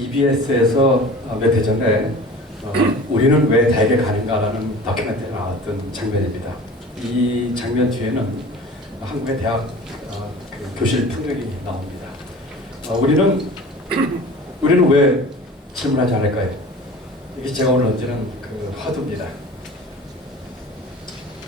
EBS에서 몇 해 전에 우리는 왜 대학에 가는가라는 다큐멘터리가 나왔던 장면입니다. 이 장면 뒤에는 한국의 대학 그 교실 풍경이 나옵니다. 우리는 왜 질문하지 않을까요? 이게 제가 오늘 던지는 그 화두입니다.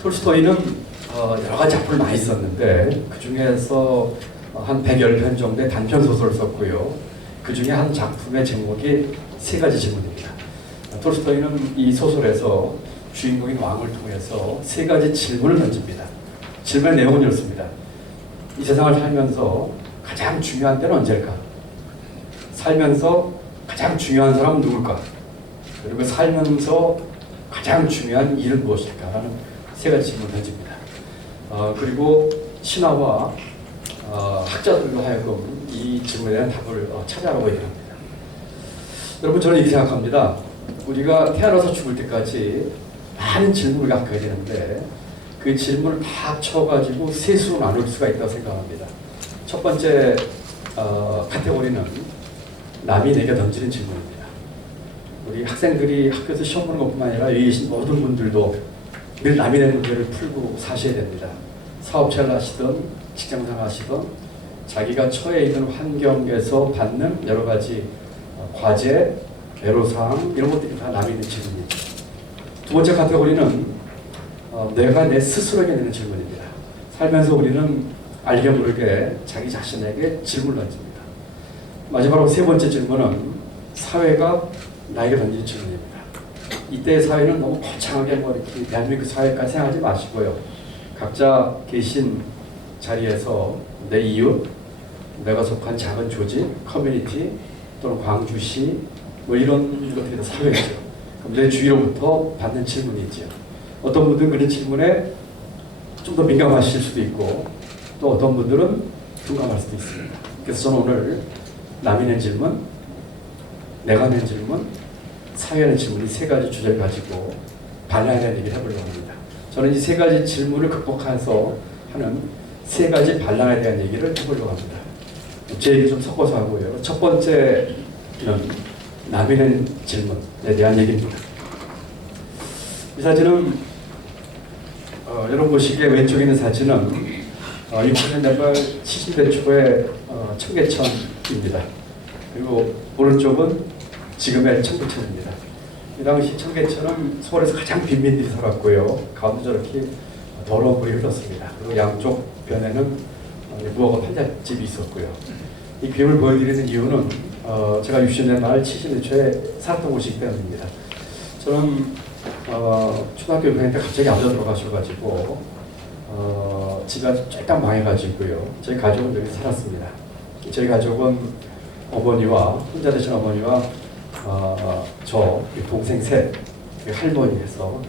톨스토이는 여러 가지 작품을 많이 썼는데 그 중에서 한 110편 정도의 단편 소설을 썼고요. 그 중에 한 작품의 제목이 세 가지 질문입니다. 톨스토이는 이 소설에서 주인공인 왕을 통해서 세 가지 질문을 던집니다. 질문의 내용은 이렇습니다. 이 세상을 살면서 가장 중요한 때는 언제일까? 살면서 가장 중요한 사람은 누굴까? 그리고 살면서 가장 중요한 일은 무엇일까? 라는 세 가지 질문을 던집니다. 그리고 신화와 학자들로 하여금 이 질문에 대한 답을 찾아라고 얘기합니다. 여러분, 저는 이렇게 생각합니다. 우리가 태어나서 죽을 때까지 많은 질문을 갖게 되는데 그 질문을 다 합쳐가지고 세 수로 나눌 수가 있다고 생각합니다. 첫 번째 카테고리는 남이 내게 던지는 질문입니다. 우리 학생들이 학교에서 시험 보는 것뿐만 아니라 여기 계신 모든 분들도 늘 남이 내는 문제를 풀고 사셔야 됩니다. 사업체를 하시든 직장생활 하시든 자기가 처해 있는 환경에서 받는 여러 가지 과제, 애로사항 이런 것들이 다 남이 내는 질문입니다. 두 번째 카테고리는 내가 내 스스로에게 내는 질문입니다. 살면서 우리는 알게 모르게 자기 자신에게 질문을 던집니다. 마지막으로 세 번째 질문은 사회가 나에게 던지는 질문입니다. 이때의 사회는 너무 거창하게 이렇게 대한민국 사회까지 생각하지 마시고요. 각자 계신 자리에서 내 이웃, 내가 속한 작은 조직, 커뮤니티 또는 광주시 이런 것들이 다 사회죠. 그럼 내 주위로부터 받는 질문이 있죠. 어떤 분들은 그런 질문에 좀 더 민감하실 수도 있고 또 어떤 분들은 둔감할 수도 있습니다. 그래서 저는 오늘 남이 낸 질문, 내가 낸 질문, 사회가 낸 질문 이 세 가지 주제를 가지고 반향에 대한 얘기를 해보려고 합니다. 저는 이 세 가지 질문을 극복해서 하는 세 가지 반란에 대한 얘기를 해보려고 합니다. 제 얘기 좀 섞어서 하고요. 첫 번째는 남이 낸 질문에 대한 얘기입니다. 이 사진은 여러분 보시기에 왼쪽에 있는 사진은 60년대 말 70대 초의 청계천입니다. 그리고 오른쪽은 지금의 청계천입니다. 이 당시 청계천은 서울에서 가장 빈민들이 살았고요. 가운데 저렇게 더러운 물이 흘렀습니다. 그리고 양쪽 변에는 무허가 판잣집이 있었고요. 이 그림을 보여드리는 이유는 제가 60년대 말 70대 초에 살았던 곳이기 때문입니다. 저는 초등학교 6학년 때 갑자기 아버지가 돌아가셔가지고 집이 쫄딱 망해가지고요. 저희 가족은 여기 살았습니다. 저희 가족은 어머니와 혼자 되신 어머니와 저 동생 셋, 할머니 해서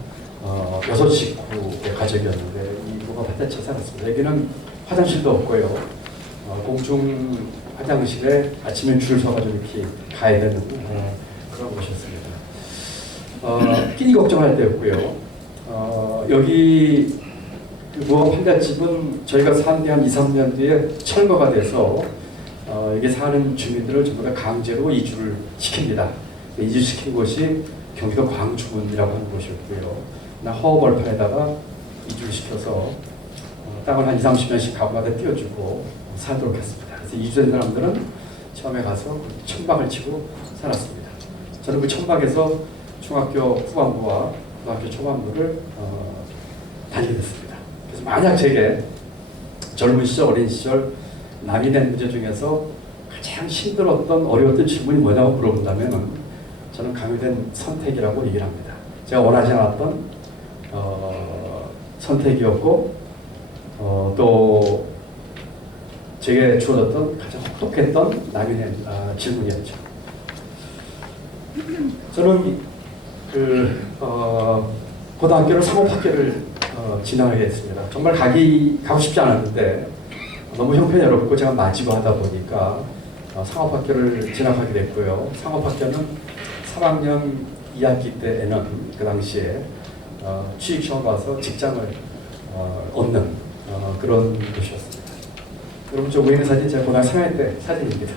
6식구의 가족이었는데 이거가 판잣집에 살았습니다. 여기는 화장실도 없고요. 공중 화장실에 아침에 줄 서가지고 이렇게 가야 되는 그런 곳이었습니다. 끼니 걱정할 때였고요. 여기 무허가 판잣집은 저희가 산 뒤 한 2, 3년 뒤에 철거가 돼서 여기 사는 주민들을 전부 다 강제로 이주를 시킵니다. 이주시킨 곳이 경기도 광주군이라고 하는 곳이었고요. 허허벌판에다가 이주를 시켜서 땅을 한 2, 30년씩 가구마다 띄워주고 살도록 했습니다. 그래서 이주된 사람들은 처음에 가서 천박을 치고 살았습니다. 저는 그 천박에서 중학교 후반부와 고등학교 초반부를 다니게 됐습니다. 그래서 만약 제게 젊은 시절, 어린 시절 남이 낸 문제 중에서 가장 힘들었던 어려웠던 질문이 뭐냐고 물어본다면 저는 강요된 선택이라고 얘기를 합니다. 제가 원하지 않았던 선택이었고 또 제게 주어졌던 가장 혹독했던 남이 낸 질문이었죠. 저는 고등학교를 상업학교를 진학하게 됐습니다. 정말 가고 싶지 않았는데 너무 형편이 어렵고 제가 맞이고 하다 보니까 상업학교를 진학하게 됐고요. 상업학교는 3학년 2학기 때에는 그 당시에 취직시험 가서 직장을 얻는 그런 곳이었습니다. 여러분 저 위에 있는 사진 제가 고등학교 3학년 때 사진입니다.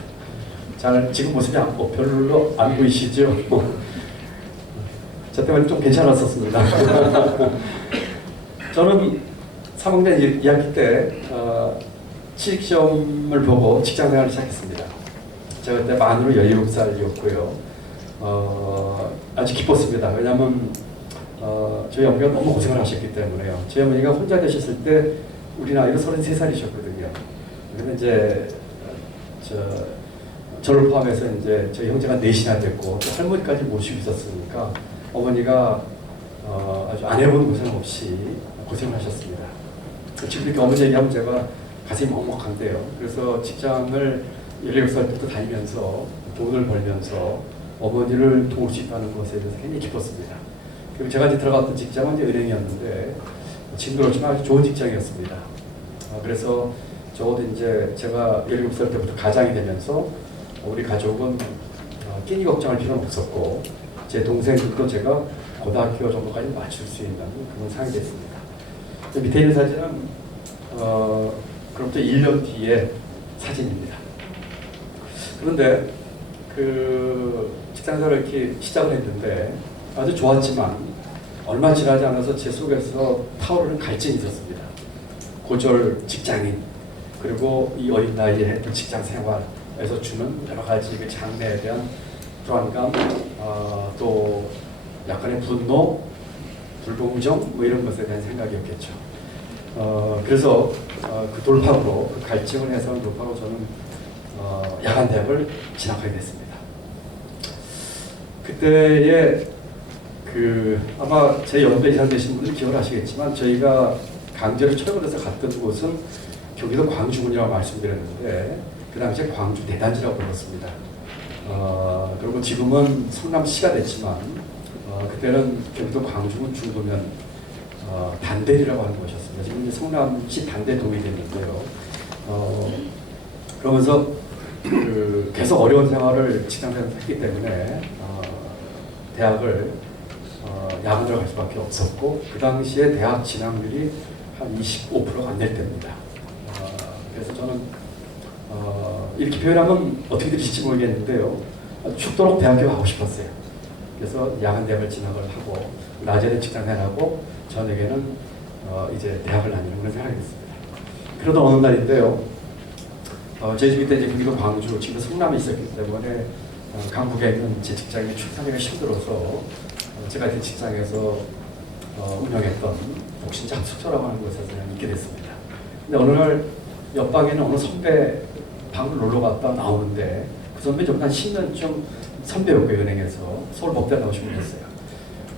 잘 지금 모습이 별로 안 보이시죠? 저 때문에 좀 괜찮았었습니다. 저는 3학년 2학기 때 취직시험을 보고 직장생활을 시작했습니다. 제가 그때 만으로 17살이었고요. 아주 기뻤습니다. 왜냐하면 저희 어머니가 너무 고생을 하셨기 때문에요. 저희 어머니가 혼자 되셨을 때 우리 나이가 33살이셨거든요. 근데 이제 저를 포함해서 이제 저희 형제가 넷이나 됐고 또 할머니까지 모시고 있었으니까 어머니가 아주 안 해본 고생 없이 고생을 하셨습니다. 지금 이렇게 어머니 얘기하면 제가 가슴이 먹먹한데요. 그래서 직장을 17살 때부터 다니면서 돈을 벌면서 어머니를 도울 수 있다는 것에 대해서 굉장히 기뻤습니다. 그리고 제가 이제 들어갔던 직장은 이제 은행이었는데 지금 그렇지만 아주 좋은 직장이었습니다. 그래서 적어도 이제 제가 17살 때부터 가장이 되면서 우리 가족은 끼니 걱정할 필요는 없었고 제 동생들도 제가 고등학교 정도까지 맞출 수 있는 그런 상황이 됐습니다. 밑에 있는 사진은 그로부터 1년 뒤의 사진입니다. 그런데 그 직장생활을 이렇게 시작을 했는데 아주 좋았지만 얼마 지나지 않아서 제 속에서 타오르는 갈증이 있었습니다. 고졸 직장인 그리고 이 어린 나이에 했던 직장 생활에서 주는 여러 가지 그 장래에 대한 불안감, 또 약간의 분노, 불공정 뭐 이런 것에 대한 생각이었겠죠. 그래서 그 돌파구로 그 갈증을 해소하는 돌파로 저는 야간 대학을 진학하게 됐습니다. 그때에 아마 제 연배 이상 되신 분들은 기억을 하시겠지만 저희가 강제로 철거돼서 갔던 곳은 경기도 광주군이라고 말씀드렸는데 그 당시에 광주 대단지라고 불렀습니다. 그리고 지금은 성남시가 됐지만 그때는 경기도 광주군 중도면 단대리라고 하는 곳이었습니다. 지금 성남시 단대동이 됐는데요. 그러면서 계속 어려운 생활을 직장생활을 했기 때문에 대학을 야간으로 갈 수밖에 없었고 그 당시에 대학 진학률이 한 25%가 안 될 때입니다. 그래서 저는 이렇게 표현하면 어떻게 들으실지 모르겠는데요. 죽도록 대학교 가고 싶었어요. 그래서 야간 대학을 진학을 하고 낮에는 직장생활하고 저녁에는 이제 대학을 다니는 그런 생각이 됐습니다. 그러던 어느 날인데요. 저희 집이 때 이제 경기도 광주, 지금 성남에 있었기 때문에 강북에 있는 제 직장이 출퇴근하기가 힘들어서 제가 그 직장에서 운영했던 복신자 숙소라고 하는 곳에서 있게 됐습니다. 근데 어느 날 옆방에는 어느 선배 방을 놀러 갔다 나오는데 그 선배 좀 한 10년쯤 선배였고요. 은행에서 서울법대 나오신 분이었어요.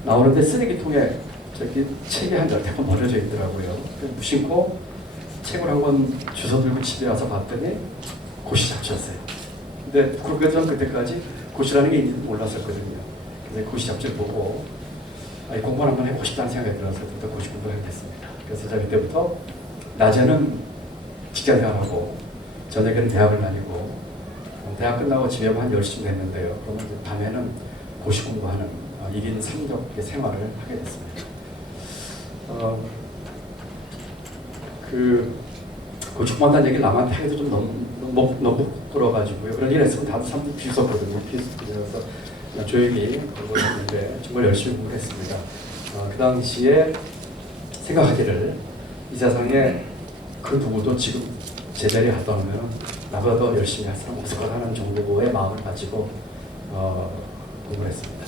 나오는데 쓰레기통에 저기 책이 한 10권 버려져 있더라고요. 무심코 책을 한 권 주워 들고 집에 와서 봤더니 고시 잡지였어요. 근데 그렇게 저는 그때까지 고시라는 게 있는지 몰랐었거든요. 그래서 고시 잡지를 보고 공부 한번 해보고 싶다는 생각이 들어서 그때 고시 공부를 하게 됐습니다. 그래서 제가 그때부터 낮에는 직장생활하고 저녁에는 대학을 다니고 대학 끝나고 집에 오면 한 10시쯤 됐는데요. 그러면 이제 밤에는 고시 공부하는 1인 3적 생활을 하게 됐습니다. 고시 공부한다는 얘기를 남한테 하기도 좀 너무 부끄러워가지고요. 그런 일 했으면 다들 사람들이 비웃었거든요. 그래서 조용히 공부를 했는데 정말 열심히 공부를 했습니다. 그 당시에 생각하기를 이 세상에 그 누구도 지금 제자리에 갔다 오면 나보다 더 열심히 할 사람 없을 거라는 정도의 마음을 가지고 공부를 했습니다.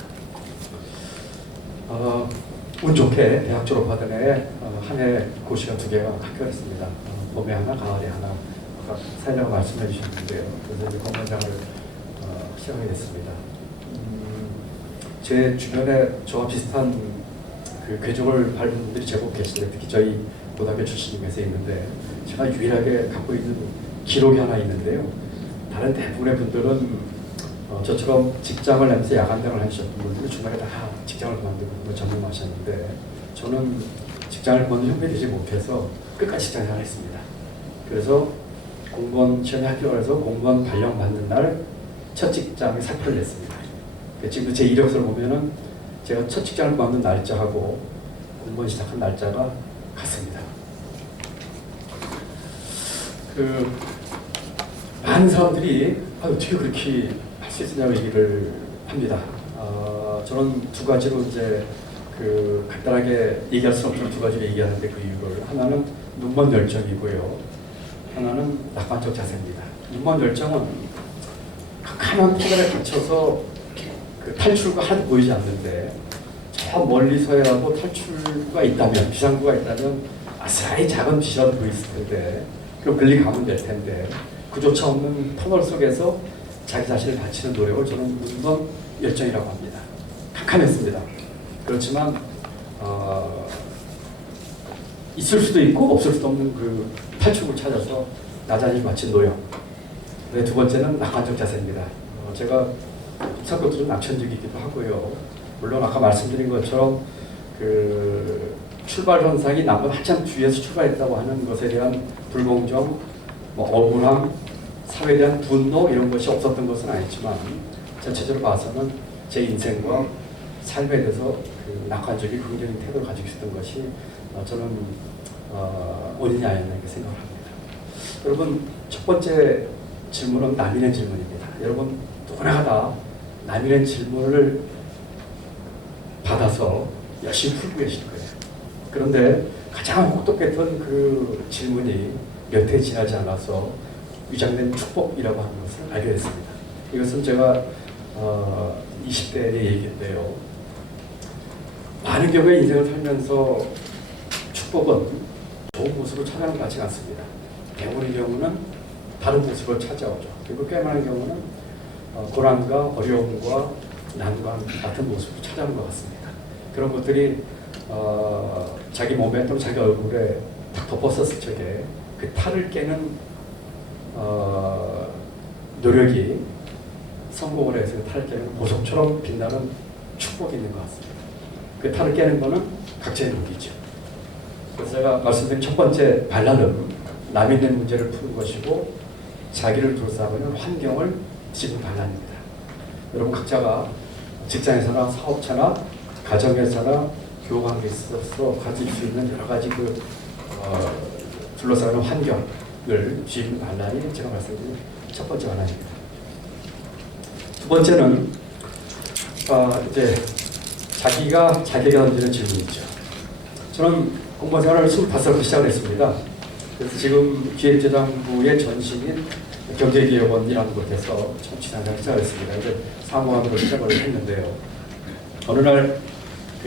운 좋게 대학 졸업하던 해에 한 해 고시가 2개가 합격했습니다. 봄에 하나, 가을에 하나 아까 사회자가 말씀해 주셨는데요. 그래서 이제 공무원장을 시작하게 됐습니다. 제 주변에 저와 비슷한 그 궤적을 밟은 분들이 제법 계시는데 특히 저희 고등학교 출신이 몇에 있는데 제가 유일하게 갖고 있는 기록이 하나 있는데요. 다른 대부분의 분들은 저처럼 직장을 내면서 야간당을 하셨던 분들은 중간에 다 직장을 그만두고 전념하셨는데 저는 직장을 그만둔 형편이 되지 못해서 끝까지 직장생활을 했습니다. 그래서 공무원 시험에 합격해서 공무원 발령 받는 날 첫 직장에 사표를 냈습니다. 지금 제 이력서를 보면은 제가 첫 직장을 그만둔 날짜하고 공무원 시작한 날짜가 같습니다. 많은 사람들이 어떻게 그렇게 할 수 있느냐고 얘기를 합니다. 저는 두 가지로 이제 간단하게 얘기할 수 없는 두 가지를 얘기하는데 그 이유를 하나는 눈먼 열정이고요. 하나는 낙관적 자세입니다. 눈먼 열정은 캄캄한 터널에 갇혀서 탈출구가 하나도 보이지 않는데 저 멀리서라도 탈출구가 있다면, 비상구가 있다면 아싸리 작은 빛이라도 보였을 텐데 그럼 글리 가면 될 텐데 그조차 없는 터널 속에서 자기 자신을 바치는 노력을 저는 눈먼 열정이라고 합니다. 캄캄했습니다. 그렇지만 있을 수도 있고 없을 수도 없는 그 탈출구를 찾아서 나 자신을 바친 노력. 네, 두 번째는 낙관적 자세입니다. 제가 성격도 좀 낙천적이기도 하고요. 물론 아까 말씀드린 것처럼 출발 현상이 나보다 한참 뒤에서 출발했다고 하는 것에 대한 불공정, 억울함, 사회에 대한 분노 이런 것이 없었던 것은 아니지만 전체적으로 봐서는 제 인생과 삶에 대해서 낙관적인 긍정적인 태도를 가지고 있었던 것이 저는 원인이 아니었나 이렇게 생각합니다. 여러분, 첫 번째 질문은 남인의 질문입니다. 여러분 누구나 다 남인의 질문을 받아서 열심히 풀고 계실 거예요. 그런데 가장 혹독했던 그 질문이 몇 해 지나지 않아서 위장된 축복이라고 하는 것을 알게 됐습니다. 이것은 제가 20대의 얘기인데요. 많은 경우에 인생을 살면서 축복은 좋은 모습으로 찾아오는 것 같지 않습니다. 대부분의 경우는 다른 모습으로 찾아오죠. 그리고 꽤 많은 경우는 고난과 어려움과 난관 같은 모습으로 찾아오는 것 같습니다. 그런 것들이 자기 몸에 또는 자기 얼굴에 딱 덮었었을 적에 그 탈을 깨는 노력이 성공을 해서 그 탈을 깨는 보석처럼 빛나는 축복이 있는 것 같습니다. 그 탈을 깨는 것은 각자의 몫이죠. 그래서 제가 말씀드린 첫 번째 발랄은 남 있는 문제를 푸는 것이고 자기를 둘러싸고 있는 환경을 지금 발랄입니다. 여러분 각자가 직장에서나 사업체나 가정에서나 교우관계에 있어서 가질 수 있는 여러 가지 둘러싸는 환경을 지금 발랄이 제가 말씀드린 첫 번째 발랄입니다. 두 번째는 이제 자기가 자기에게 던지는 질문이죠. 저는 공무원 생활을 25살부터 시작을 했습니다. 그래서 지금 기획재정부의 전신인 경제개혁원이라는 곳에서 정치단장을 시작했습니다. 이제 사무관으로 시작을 했는데요. 어느 날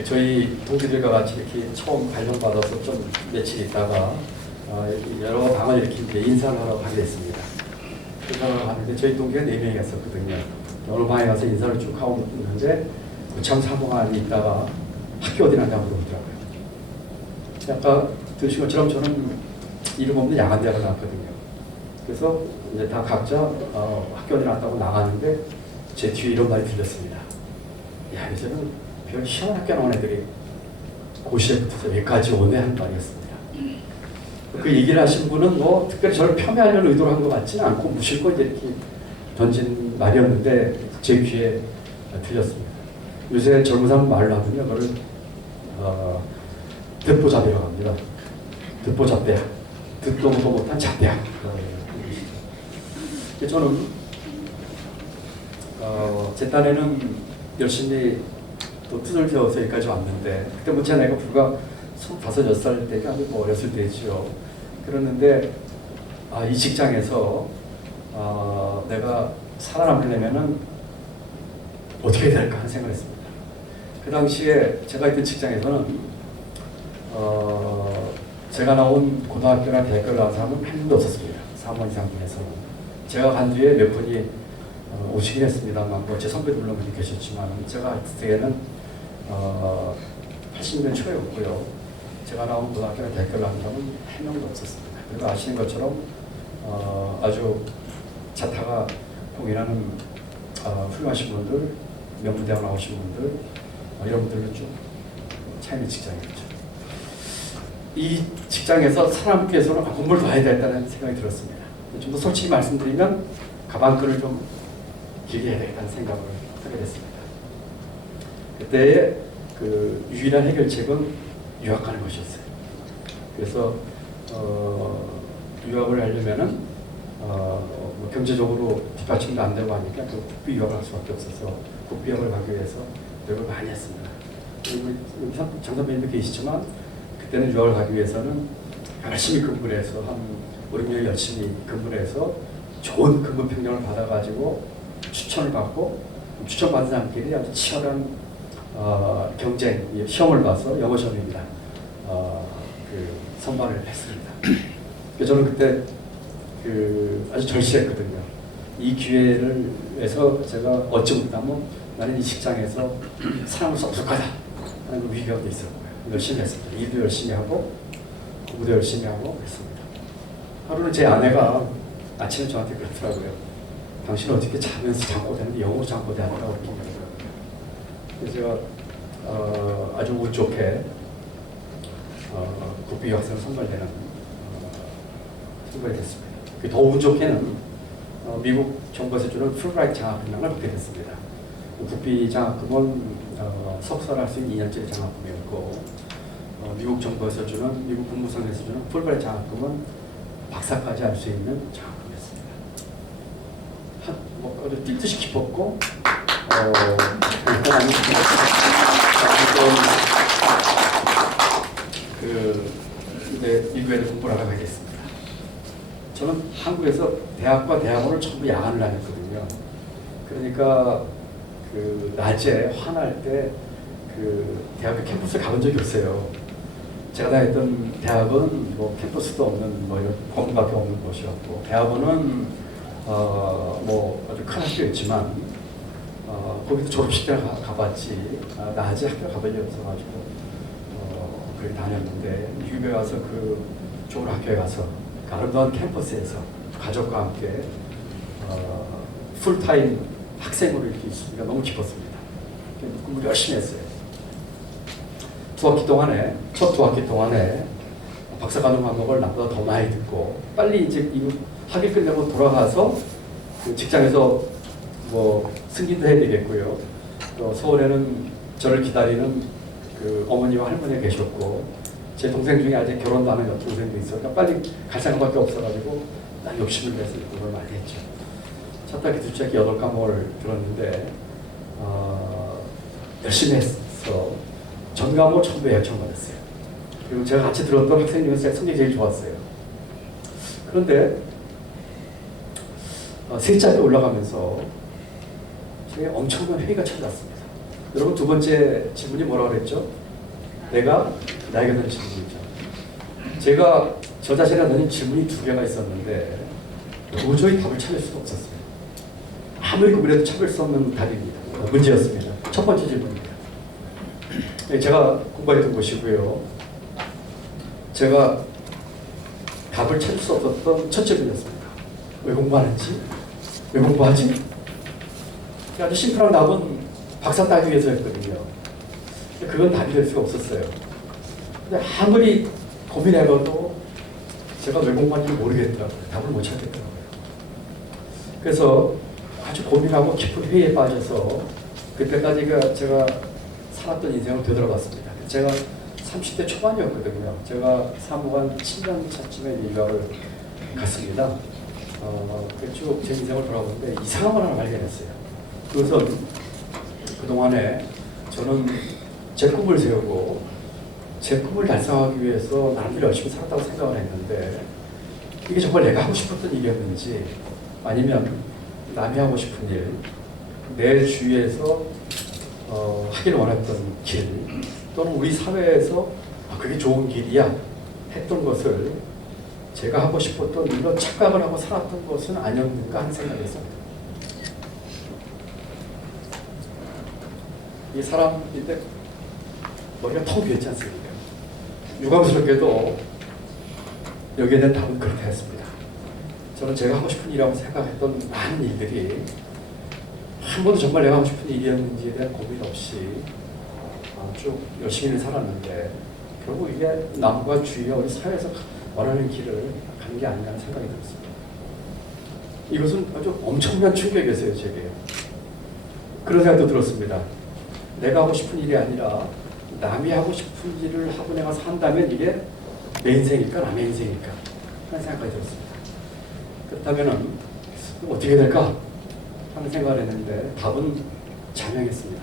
저희 동기들과 같이 이렇게 처음 발령받아서 좀 며칠 있다가 여러 방을 이렇게 인사를 하러 가게 됐습니다. 인사를 하는데 저희 동기가 4명이었거든요. 어느 방에 가서 인사를 쭉 하고 있는데 고참 사무관이 있다가 학교 어디 나냐고 물어보더라고요. 아까 들으신 것처럼 저는 이름 없는 야간대학을 나왔거든요. 그래서 이제 다 각자 학교 어디 나왔다고 나가는데 제 뒤에 이런 말이 들렸습니다. 야, 이제는 별 희한한 학교 나온 애들이 고시에 붙어서 여기까지 오네 하는 말이었습니다. 그 얘기를 하신 분은 특별히 저를 폄훼하려는 의도로 한 것 같지는 않고 무심코 이제 이렇게 던진 말이었는데 제 귀에 들렸습니다. 요새 젊은 사람 말로 하면요, 그걸 듣보잡이라고 합니다. 듣보잡대학. 듣도 보도 못한 잡대학. 저는 제 딴에는 열심히 또 뜻을 세워서 여기까지 왔는데 그때 제 나이가 불과 25, 6살 때가 아주 어렸을 때지요. 그랬는데 이 직장에서 내가 살아남으려면은 어떻게 해야 될까 하는 생각을 했습니다. 그 당시에 제가 있던 직장에서는 제가 나온 고등학교나 대학교를 나온 사람은 한 명도 없었습니다. 사무원 이상 중에서는. 제가 간 뒤에 몇 분이 오시긴 했습니다만 제 선배들 물론 계셨지만 제가 갔을 때에는 80년 초였고요. 제가 나온 고등학교나 대학교를 나온 사람은 한 명도 없었습니다. 그리고 아시는 것처럼 아주 자타가 공인하는 훌륭하신 분들, 명문대학 나오신 분들 이런 분들은 좀 차이는 직장이었죠. 이 직장에서 사람께서는 공부를 더 해야 되겠다는 생각이 들었습니다. 좀 더 솔직히 말씀드리면 가방끈을 좀 길게 해야 되겠다는 생각을 하게 됐습니다. 그때의 유일한 해결책은 유학 가는 것이었어요. 그래서 유학을 하려면은 뭐 경제적으로 뒷받침도 안 되고 하니까 그 국비 유학을 할 수밖에 없어서 국비 유학을 가기 위해서 노력을 많이 했습니다. 그리고 장 선배님도 계시지만 그때는 유학을 가기 위해서는 열심히 근무를 해서 한 5, 6년 열심히 근무를 해서 좋은 근무 평령을 받아가지고 추천을 받고 추천받은 사람끼리 아주 치열한 경쟁 시험을 봐서 영어 시험입니다. 그 선발을 했습니다. 저는 그때 아주 절실했거든요. 이 기회를 위해서 제가 어찌 못하면 나는 이 직장에서 사람을 수 없을 거다 하는 위기가 있었고요. 열심히 했습니다. 일도 열심히 하고 공부도 열심히 하고 했습니다. 하루는 제 아내가 아침에 저한테 그러더라고요. 당신은 어떻게 자면서 잠꼬대는데 영어로 잠꼬대 한다고 그러더라고요. 그래서 제가 아주 운 좋게 국비 유학생 선발되는 선발이 됐습니다. 더 운 좋게는 미국 정부에서 주는 풀브라이트 장학금을 받게 됐습니다. 국비 장학금은 석사를 할 수 있는 2년짜리 장학금이었고 미국 정부에서 주는 미국 국무성에서 주는 풀브라이트 장학금은 박사까지 할 수 있는 장학금이었습니다. 뭐 아주 뛸듯이 기뻤고 미국에 공부를 하게 됐습니다. 저는 한국에서 대학과 대학원을 전부 야간을 다녔거든요. 그러니까 낮에 화날 때 대학교 캠퍼스 가본 적이 없어요. 제가 다녔던 대학은 뭐 캠퍼스도 없는 뭐 이런 건물밖에 없는 곳이었고 대학원은 뭐 아주 큰 학교였지만 거기도 졸업식 때 가봤지 낮에 학교 가본 적이 없어가지고 그렇게 다녔는데 미국에 가서 좋은 학교에 가서 아름다운 캠퍼스에서 가족과 함께 풀타임 학생으로 이렇게 있으니까 너무 기뻤습니다. 공부를 열심히 했어요. 첫 두 학기 동안에 박사과정 과목을 나보다 더 많이 듣고 빨리 이제 이 학위 끝내고 돌아가서 직장에서 뭐 승진도 해야 되겠고요. 또 서울에는 저를 기다리는 어머니와 할머니가 계셨고 제 동생 중에 아직 결혼도 안 한 여동생도 있어서 빨리 갈 생각밖에 없어가지고 난 욕심을 내서 공부를 많이 했죠. 첫 학기, 둘째 학기 8과목을 들었는데 열심히 해서 전 과목을 전부 열정받았어요. 그리고 제가 같이 들었던 학생 중에서 성적이 제일 좋았어요. 그런데 셋째 학기 올라가면서 저에 엄청난 회의가 찾아왔습니다. 여러분 두 번째 질문이 뭐라고 그랬죠? 나에게 던진 질문이죠. 제가 저 자신에 던진 질문이 2개가 있었는데 도저히 답을 찾을 수가 없었어요. 아무리 그래도 찾을 수 없는 답입니다. 문제였습니다. 첫 번째 질문입니다. 제가 공부했던 곳이고요. 제가 답을 찾을 수 없었던 첫째 문제였습니다. 왜 공부하는지? 왜 공부하지? 아주 심플한 답은 박사 따기 위해서였거든요. 그건 답이 될 수가 없었어요. 근데 아무리 고민해봐도 제가 왜 공부하는지 모르겠더라고요. 답을 못 찾겠더라고요. 그래서 아주 고민하고 깊은 회의에 빠져서 그때까지가 제가 살았던 인생을 되돌아봤습니다. 제가 30대 초반이었거든요. 제가 사무관 7년 차쯤에 유학을 갔습니다. 쭉 제 인생을 돌아보는데 이상한 걸 하나 발견했어요. 그것은 그동안에 저는 제 꿈을 세우고 제 꿈을 달성하기 위해서 나름대로 열심히 살았다고 생각을 했는데 이게 정말 내가 하고 싶었던 일이었는지 아니면 남이 하고 싶은 일, 내 주위에서 하길 원했던 길 또는 우리 사회에서 그게 좋은 길이야 했던 것을 제가 하고 싶었던 일로 착각을 하고 살았던 것은 아니었는가 하는 생각이었습니다. 이 사람인데 머리가 텅 비었지 않습니까? 유감스럽게도 여기에 대한 답은 그렇게 했습니다. 저는 제가 하고 싶은 일이라고 생각했던 많은 일들이 한 번도 정말 내가 하고 싶은 일이었는지에 대한 고민 없이 쭉 열심히 살았는데 결국 이게 남과 주위와 우리 사회에서 원하는 길을 가는 게 아니라는 생각이 들었습니다. 이것은 아주 엄청난 충격이었어요, 제게. 그런 생각도 들었습니다. 내가 하고 싶은 일이 아니라 남이 하고 싶은 일을 하고 내가 산다면 이게 내 인생일까 남의 인생일까 하는 생각이 들었습니다. 그렇다면 어떻게 될까 하는 생각을 했는데 답은 자명했습니다.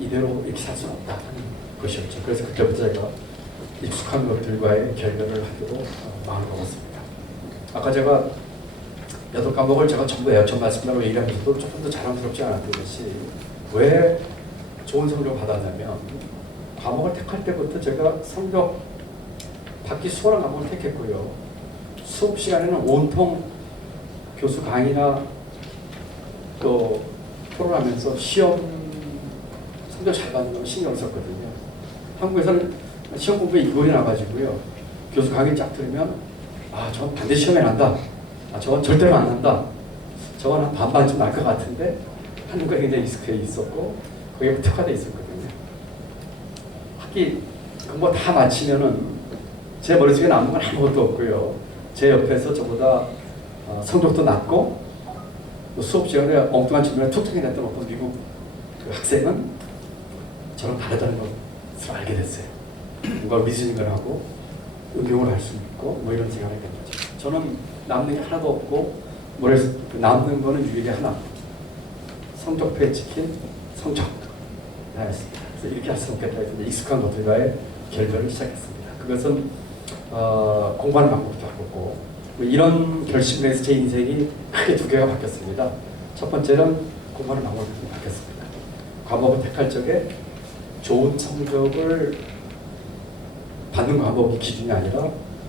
이대로 이렇게 살 수는 없다 하는 것이었죠. 그래서 그때부터 제가 익숙한 것들과의 결별을 하기로 마음을 먹었습니다. 아까 제가 8과목을 제가 전부 외웠던 말씀으로 얘기하면서도 조금 더 자랑스럽지 않았던 것이 왜 좋은 성적을 받았냐면 과목을 택할 때부터 제가 성적 받기 수월한 과목을 택했고요. 수업 시간에는 온통 교수 강의나 또 토론하면서 시험 성적 잘 받는 걸 신경 썼거든요. 한국에서는 시험 공부에 이골이 나가지고요. 교수 강의 쫙 들으면 저건 반드시 시험에 난다. 저건 절대로 안 난다. 저건 한 반반쯤 날 것 같은데 하는 거에 굉장히 익숙해 있었고 거기에 특화되어 있었거든요. 학기 공부 다 마치면은 제 머릿속에 남은 건 아무것도 없고요. 제 옆에서 저보다 성적도 낮고 수업 시간에 엉뚱한 질문에 툭툭이 냈던 어떤 미국 그 학생은 저랑 다르다는 것을 알게 됐어요. 뭔가 리즈닝을 하고 응용을 할 수 있고 뭐 이런 생각을 했던 거죠. 저는 남는 게 하나도 없고 남는 거는 유일히 하나. 성적표에 찍힌 성적. 나였습니다. 그래서 이렇게 할 수 없겠다 해서 익숙한 것들과의 결별을 시작했습니다. 그것은 공부하는 방법도 바꿨고 이런 결심을 해서 제 인생이 크게 2개가 바뀌었습니다. 첫 번째는 공부하는 방법이 바뀌었습니다. 과목을 택할 적에 좋은 성적을 받는 과목이 기준이 아니라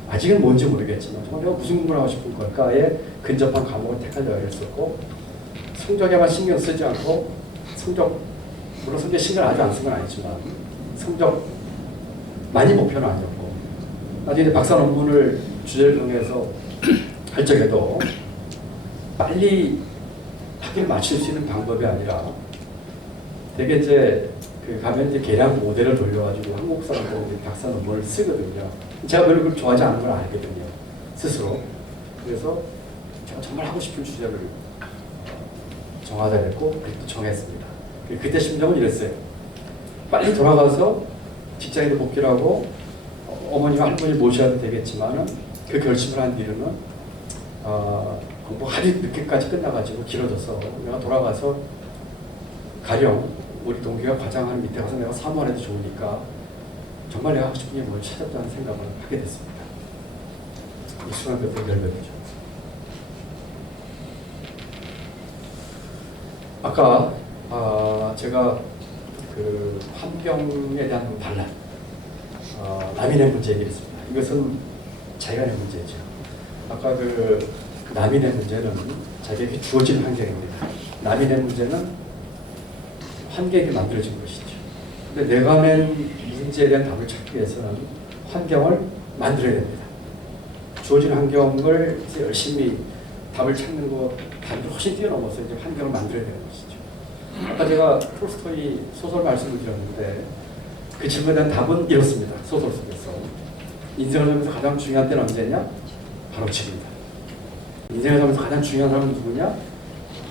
아직은 뭔지 모르겠지만 정말 내가 무슨 공부를 하고 싶은 걸까에 근접한 과목을 택하려고 했었고 성적에만 신경 쓰지 않고 물론 성적에 신경 아주 안 쓴 건 아니지만 성적만이 목표는 아니었고 나중에 박사 논문을 주제를 정해서 할 적에도 빨리 학위를 맞출 수 있는 방법이 아니라 되게 가면 계량 모델을 돌려가지고 한국 사람들이 박사 논문을 쓰거든요. 제가 별로 그걸 좋아하지 않는 걸 알거든요. 스스로. 그래서 제가 정말 하고 싶은 주제를 정하자 했고 그렇게 정했습니다. 그때 심정은 이랬어요. 빨리 돌아가서 직장에도 복귀를 하고 어머니와 할머니 모셔야 되겠지만은 그 결심을 한 뒤로는 공부 하루 늦게까지 끝나가지고 길어져서 내가 돌아가서 가령 우리 동기가 과장하는 밑에 가서 내가 사무원해도 좋으니까 정말 내가 하고 싶은 게 뭘 찾았다는 생각을 하게 됐습니다. 익숙한 것들 결별이죠. 아까 제가 그 환경에 대한 반란, 남인의 문제 얘기했습니다. 이것은 자기간의 문제죠. 아까 그 남인의 문제는 자기에게 주어진 환경입니다. 남인의 문제는 환경이 만들어진 것이죠. 근데 내가 낸 문제에 대한 답을 찾기 위해서는 환경을 만들어야 됩니다. 주어진 환경을 이제 열심히 답을 찾는 것 단도 훨씬 뛰어넘어서 이제 환경을 만들어야 되는 것이죠. 아까 제가 톨스토이 소설 말씀을 드렸는데 그 질문에 대한 답은 이렇습니다. 소설 속에서 인생을 살면서 가장 중요한 때는 언제냐? 바로 지금이다. 인생을 살면서 가장 중요한 사람은 누구냐?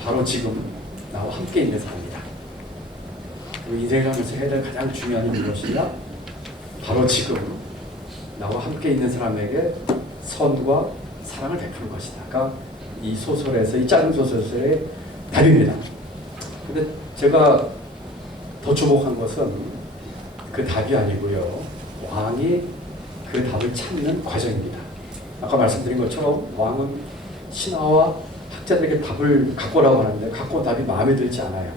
바로 지금 나와 함께 있는 사람이다. 그리고 인생을 살면서 해야 될 가장 중요한 일은 무엇이냐? 바로 지금 나와 함께 있는 사람에게 선과 사랑을 베푸는 것이다가 이 소설에서 이 짧은 소설의 답입니다. 근데 제가 더 주목한 것은 그 답이 아니고요. 왕이 그 답을 찾는 과정입니다. 아까 말씀드린 것처럼 왕은 신하와 학자들에게 답을 갖고 오라고 하는데 갖고 온 답이 마음에 들지 않아요.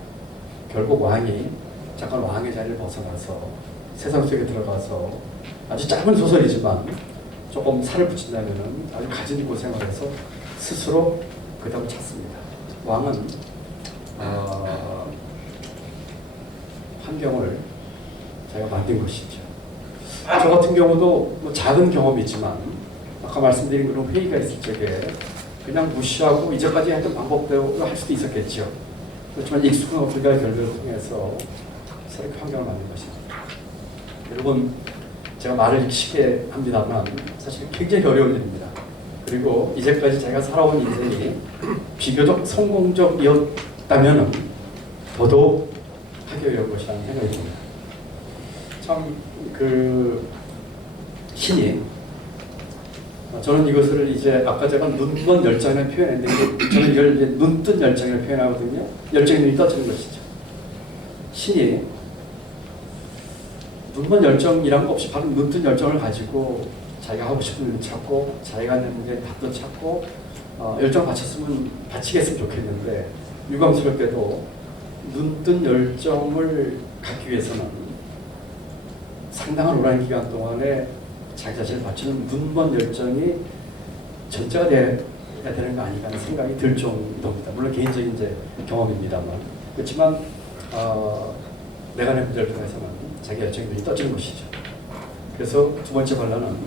결국 왕이 잠깐 왕의 자리를 벗어나서 세상 속에 들어가서 아주 짧은 소설이지만 조금 살을 붙인다면 아주 가진 고생을 해서 스스로 그 답을 찾습니다. 왕은 환경을 자기가 만든 것이죠. 저 같은 경우도 뭐 작은 경험이지만 아까 말씀드린 그런 회의가 있을 적에 그냥 무시하고 이제까지 했던 방법대로 할 수도 있었겠죠. 그렇지만 익숙한 것들과 결별을 통해서 새롭게 환경을 만든 것입니다. 여러분, 제가 말을 쉽게 합니다만 사실 굉장히 어려운 일입니다. 그리고 이제까지 제가 살아온 인생이 비교적 성공적이었다면 더더욱 하기 어려운 것이라는 생각이 듭니다. 참 그 신이 저는 이것을 이제 아까 제가 눈먼 열정을 표현했는데 저는 이걸 이제 눈뜬 열정을 표현하거든요. 열정이 눈이 떠지는 것이죠. 신이 눈먼 열정이란 거 없이 바로 눈뜬 열정을 가지고 자기가 하고 싶은 일을 찾고 자기가 하는 문제에 답도 찾고 열정 바치겠으면 좋겠는데 유감스럽게도 눈뜬 열정을 갖기 위해서는 상당한 오랜 기간 동안에 자기 자신을 바치는 눈먼 열정이 전제가 돼야 되는 거 아닌가 하는 생각이 들 정도입니다. 물론 개인적인 이제 경험입니다만. 그렇지만 내가 내 문제를 통해서는 자기 열정이 눈이 떠지는 것이죠. 그래서 두 번째 반란은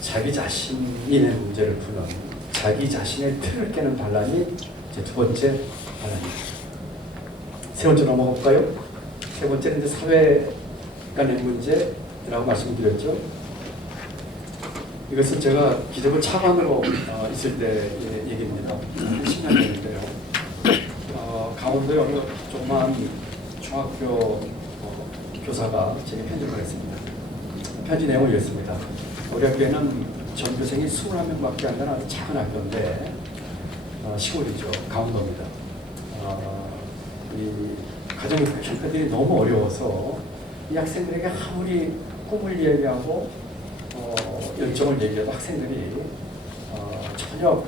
자기 자신이 내 문제를 푸는 자기 자신의 틀을 깨는 반란이 제 두 번째 반란입니다. 세 번째 넘어가 볼까요? 세 번째는 이제 사회가 내 문제라고 말씀드렸죠. 이것은 제가 기재부 차관으로 있을 때 얘기입니다. 10년 전인데요. 강원도에 어느 조그마한 중학교 교사가 제게 편집을 했습니다. 편지 내용을 읽었습니다. 우리 학교에는 전교생이 21명밖에 안 되는 아주 작은 학교인데 시골이죠. 강원도입니다. 이 가정 형편들이 너무 어려워서 이 학생들에게 아무리 꿈을 얘기하고 열정을 얘기해도 학생들이 전혀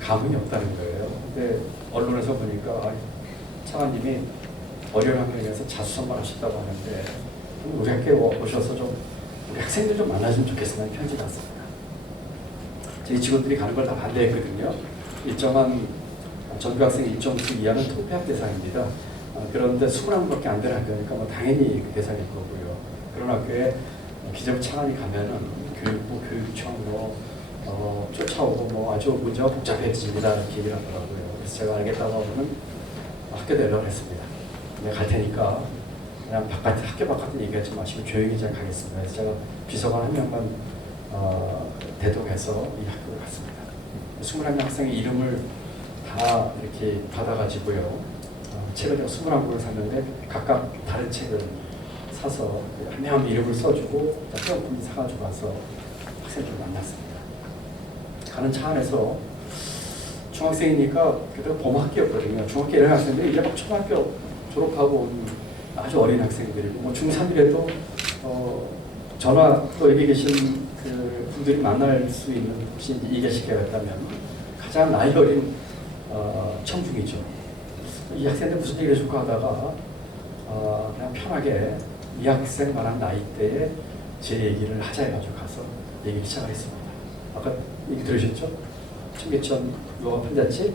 감흥이 없다는 거예요. 근데 언론에서 보니까 차관님이 어려운 학생에서 자수선발하셨다고 하는데 우리 학교에 오셔서 좀 우리 학생들 좀 만나주면 좋겠습니다. 편지 갔습니다. 저희 직원들이 가는 걸 다 반대했거든요. 일정한 전교학생 인정수 이하는 통폐합 대상입니다. 그런데 21명밖에 안 되는 학교니까 뭐 당연히 그 대상일 거고요. 그런 학교에 기재부 차관이 가면은 교육부, 교육청 쫓아오고 뭐 아주 문제가 복잡해집니다. 이렇게 얘기를 하더라고요. 그래서 제가 알겠다고 하고는 학교에 연락을 했습니다. 내가 갈 테니까 그냥 학교 바깥은 얘기하지 마시고 조용히 잘 가겠습니다. 그래서 제가 비서관 한 명만 대동해서 이 학교를 갔습니다. 21명 학생의 이름을 다 이렇게 받아가지고요. 책을 제가 21권을 샀는데 각각 다른 책을 사서 한 명 이름을 써주고 뼈분이 사가지고 와서 학생들을 만났습니다. 가는 차 안에서 중학생이니까 그때 봄학기였거든요. 중학교 이런 학생들이 이제 막 초등학교 졸업하고 온 아주 어린 학생들이고 뭐 중3이라도 전화 또 여기 계신 그 분들이 만날 수 있는 혹시 이해시켜야겠다면 가장 나이 어린 청중이죠. 이 학생들 무슨 얘기를 해줄까 하다가 그냥 편하게 이 학생 말한 나이대에 제 얘기를 하자 해가지고 가서 얘기를 시작했습니다. 아까 얘기 들으셨죠? 청계천 요가 편잔치,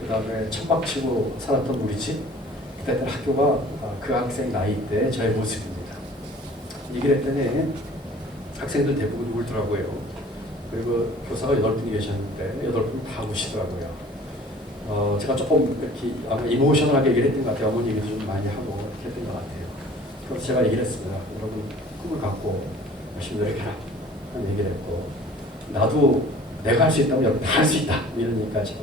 그 다음에 천막치고 살았던 우리 집, 그때 학교가 그 학생 나이대의 저의 모습입니다. 얘기를 했더니 학생들 대부분 울더라고요. 그리고 교사가 8분이 계셨는데 8분 다 우시더라고요. 제가 조금 이렇게 아마 이모셔널하게 얘기를 했던 것 같아요. 어머니 얘기도 좀 많이 하고 이렇게 했던 것 같아요. 그래서 제가 얘기를 했습니다. 여러분 꿈을 갖고 열심히 노력해라 하는 얘기를 했고 나도 내가 할 수 있다면 여러분 다 할 수 있다 이러니까 제가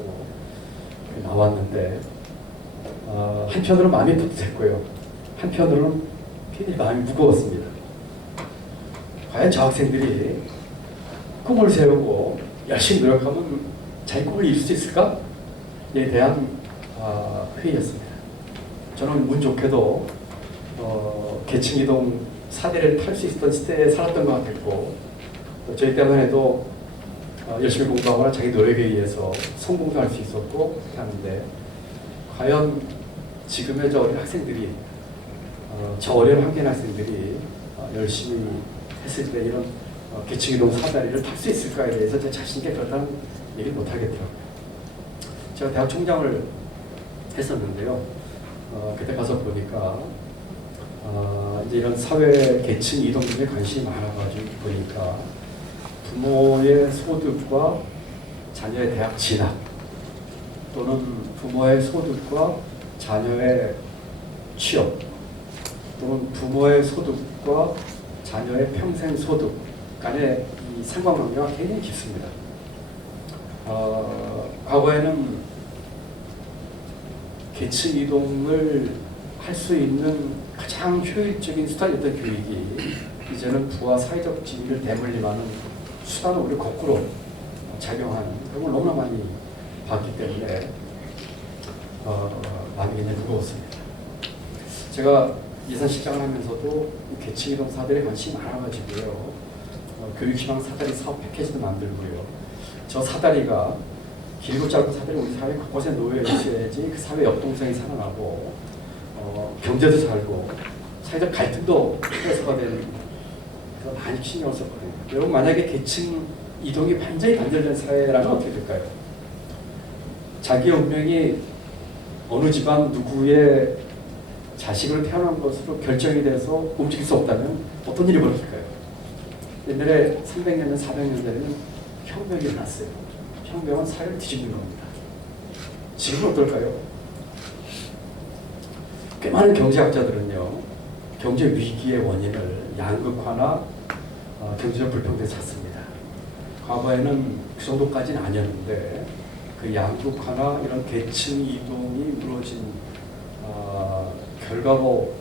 나왔는데 한편으로는 마음이 뿌듯했고요. 한편으로는 굉장히 마음이 무거웠습니다. 과연 저 학생들이 꿈을 세우고 열심히 노력하면 자기 꿈을 이룰 수 있을까? 에 대한 회의였습니다. 저는 운 좋게도 계층이동 4대를 탈 수 있었던 시대에 살았던 것 같았고 저희 때만 해도 열심히 공부하거나 자기 노력에 의해서 성공도 할 수 있었고 하는데 과연 지금의 저 어린 학생들이 저 어려운 환경 학생들이 열심히 했을 때 이런 계층이동 4다리를 탈 수 있을까에 대해서 제 자신께 그렇다는 얘기를 못하겠더라고요. 제가 대학 총장을 했었는데요. 그때 가서 보니까 이제 이런 사회 계층 이동 문제에 관심이 많아가지고 보니까 부모의 소득과 자녀의 대학 진학 또는 부모의 소득과 자녀의 취업 또는 부모의 소득과 자녀의 평생 소득 간의 이 상관관계가 굉장히 깊습니다. 과거에는 계층 이동을 할 수 있는 가장 효율적인 수단이었던 교육이 이제는 부와 사회적 지위를 대물림하는 수단을 우리 거꾸로 작용하는 그런 걸 너무나 많이 봤기 때문에 마음이 굉장히 무거웠습니다. 제가 예산실장을 하면서도 계층이동 사들에 관심이 많아가지고요. 교육희망 사다리 사업 패키지도 만들고요. 저 사다리가 길고 짧은 사다리 우리 사회 곳곳에 놓여 있어야지 그 사회 역동성이 살아나고 경제도 살고 사회적 갈등도 해소가 되는 그래서 많이 신경을 썼거든요. 여러분 만약에 계층 이동이 완전히 단절된 사회라면 어떻게 될까요? 자기의 운명이 어느 집안 누구의 자식으로 태어난 것으로 결정이 돼서 움직일 수 없다면 어떤 일이 벌어질까요? 옛날에 300년, 400년 전에는 혁명이 일어났어요. 혁명은 사회를 뒤집는 겁니다. 지금은 어떨까요? 꽤 많은 경제학자들은요, 경제 위기의 원인을 양극화나 경제적 불평등에 찾습니다. 과거에는 그 정도까지는 아니었는데 그 양극화나 이런 계층 이동이 무너진 결과로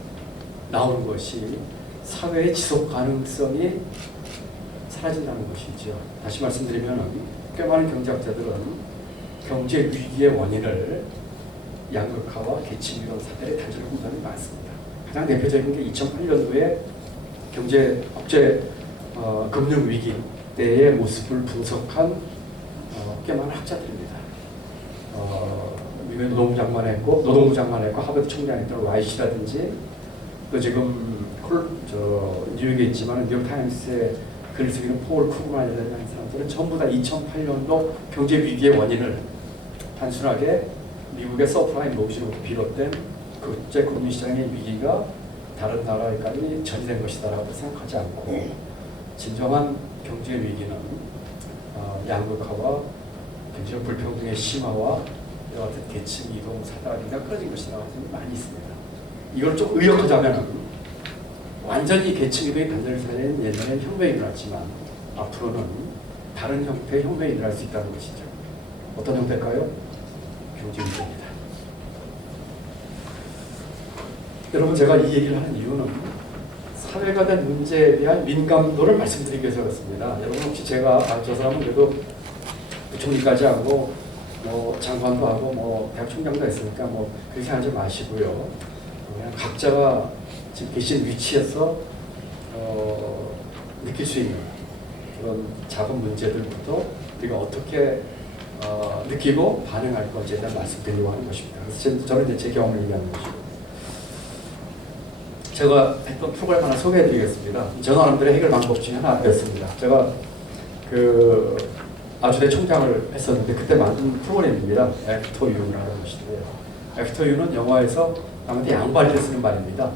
나오는 것이 사회의 지속 가능성이 사라진다는 것이죠. 다시 말씀드리면 꽤 많은 경제학자들은 경제 위기의 원인을 양극화와 계층 이동 사태에 단절한 분들이 많습니다. 가장 대표적인 게 2008년도에 국제 금융 위기 때의 모습을 분석한 꽤 많은 학자들입니다. 미국의 노동부 장관했고 하버드 총장했던 라이시라든지 또 지금 뉴욕에 있지만 뉴욕 타임스에 글을 쓰기는 폴 쿠그만이라는 사람들은 전부 다 2008년도 경제 위기의 원인을 단순하게 미국의 서프라임 모기지로부터 비롯된 국제 금융시장의 위기가 다른 나라에까지 전이된 것이다라고 생각하지 않고 진정한 경제 위기는 양극화와 경제적 불평등의 심화와 이와 같은 계층 이동 사다리가 끊어진 것이라고 생각이 많이 있습니다. 이걸 좀 의역하자면 완전히 계층 이동이 단절된 옛날에는 혁명이 일어났지만 앞으로는 다른 형태의 혁명이 일어날 수 있다는 것이죠. 어떤 형태일까요? 경제 위기입니다. 여러분 제가 이 얘기를 하는 이유는 사회가 된 문제에 대한 민감도를 말씀드리기 위해서 그렇습니다. 여러분 혹시 제가 저 사람은 그래도 부총리까지 하고 뭐 장관도 하고 뭐 대학 총장도 했으니까 뭐 그렇게 하지 마시고요. 그냥 각자가 지금 계신 위치에서 느낄 수 있는 그런 작은 문제들부터 우리가 어떻게 느끼고 반응할 건지에 대한 말씀드리려고 하는 것입니다. 그래서 저는 이제 제 경험을 얘기하는 것이고 제가 했던 프로그램 하나 소개해드리겠습니다. 전환원들의 해결 방법 중에 하나였습니다. 제가 그 아주대 총장을 했었는데 그때 만든 프로그램입니다. 애프터 유라는 것인데요. 애프터 유는 영화에서 남한테 양보할 때 쓰는 말입니다.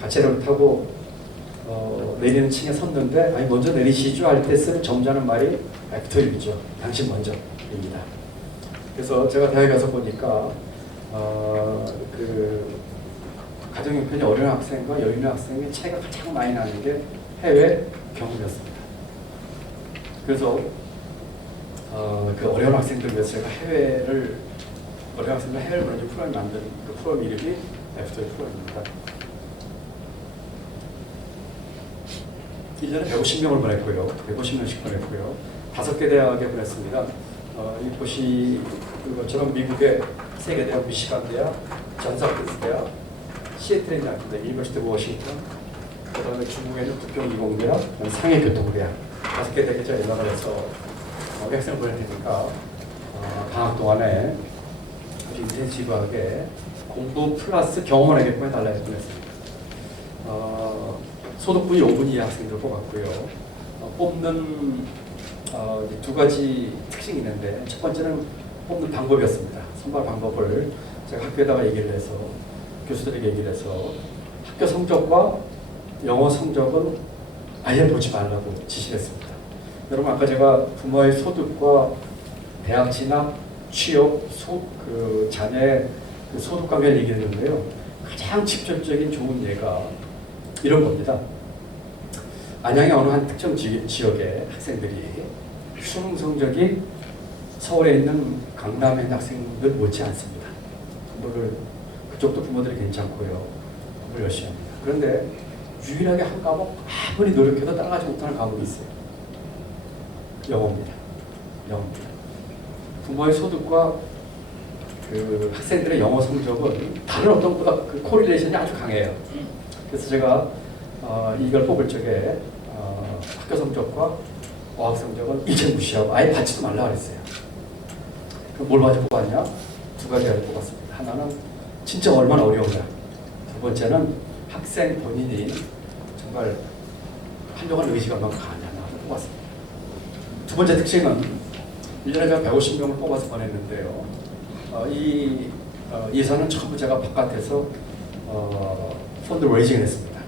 가채를 타고 내리는 층에 섰는데 아니 먼저 내리시죠 할 때 쓰는 점잖은 말이 애프터 유죠. 당신 먼저입니다. 그래서 제가 대학에 가서 보니까 그 가정 형편이 어려운 학생과 여유 있는 학생의 차이가 가장 많이 나는 게 해외 경험이었습니다. 그래서 그 어려운 학생들 위해서 제가 어려운 학생들 해외를 보내준 프로그램을 만든 그 프로그램 이름이 애프터 프로그램입니다. 1년에 150명을 보냈고요. 150명씩 보냈고요. 5개 대학에 보냈습니다. 이 보시 것처럼 미국의 세계대학, 미시간 대학, 전사프리스 대학, 시애틀에 있는 학교대, 유니버시티 워싱턴, 그 다음에 중국에는 북경이공대학, 상해교통대학 5개 대학에 제가 연락을 해서 우리 학생을 보낼 테니까 방학 동안에 아주 인텐시브하게 공부 플러스 경험을 하게끔 해달라 해서 보냈습니다. 소득분이 5분 이하 학생들을 뽑았고요. 뽑는 두 가지 특징이 있는데 첫 번째는 뽑는 방법이었습니다. 선발 방법을 제가 학교에다가 얘기를 해서 교수들에게 얘기를 해서 학교 성적과 영어 성적은 아예 보지 말라고 지시를 했습니다. 여러분 아까 제가 부모의 소득과 대학 진학, 취업, 자녀의 그 소득 관계를 얘기했는데요. 가장 직접적인 좋은 예가 이런 겁니다. 안양의 어느 한 특정 지역의 학생들이 수능 성적이 서울에 있는 강남에 있는 학생들 못지 않습니다. 그쪽도 부모들이 괜찮고요. 공부를 열심히 합니다. 그런데 유일하게 한 과목 아무리 노력해도 따라가지 못하는 과목이 있어요. 영어입니다. 영어입니다. 부모의 소득과 그 학생들의 영어 성적은 다른 어떤 보다 그 코릴레이션이 아주 강해요. 그래서 제가 이걸 뽑을 적에 학교 성적과 어학 성적은 일체 무시하고 아예 받지도 말라 그랬어요. 그럼 뭘 가지고 뽑았냐? 두 가지를 뽑았습니다. 하나는 진짜 얼마나 어려운가. 두 번째는 학생 본인이 정말 하려고 하는 의지가 얼마나 강하냐 뽑았습니다. 두 번째 특징은 1년에 제가 150명을 뽑아서 보냈는데요. 이 예산은 전부 제가 바깥에서 펀드 레이징을 했습니다.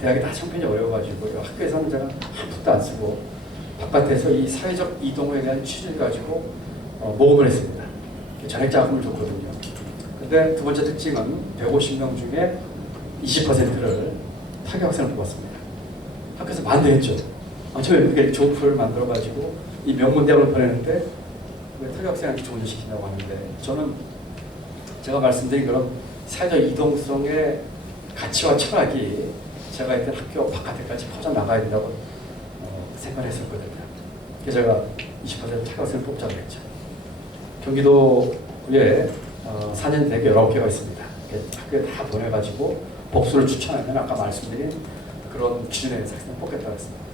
대학이 다 형편이 어려워가지고 학교에서는 제가 한 푼도 안 쓰고 바깥에서 이 사회적 이동에 대한 취지를 가지고 모금을 했습니다. 전액자금을 줬거든요. 근데 두 번째 특징은 150명 중에 20%를 타격 학생을 뽑았습니다. 학교에서 만대했죠. 저 이렇게 좋은 표를 만들어가지고 이 명문대학을 보내는데 왜 타격 학생한테 조언을 시키냐고 하는데 저는 제가 말씀드린 그런 사회적 이동성의 가치와 철학이 제가 있던 학교 바깥에까지 퍼져나가야 된다고 생각을 했었거든요. 그래서 제가 20% 타격 학생을 뽑자고 했죠. 경기도에 4년 대교 19개가 있습니다. 학교에 다 보내가지고 복수를 추천하면 아까 말씀드린 그런 기준의 학생을 뽑겠다고 했습니다.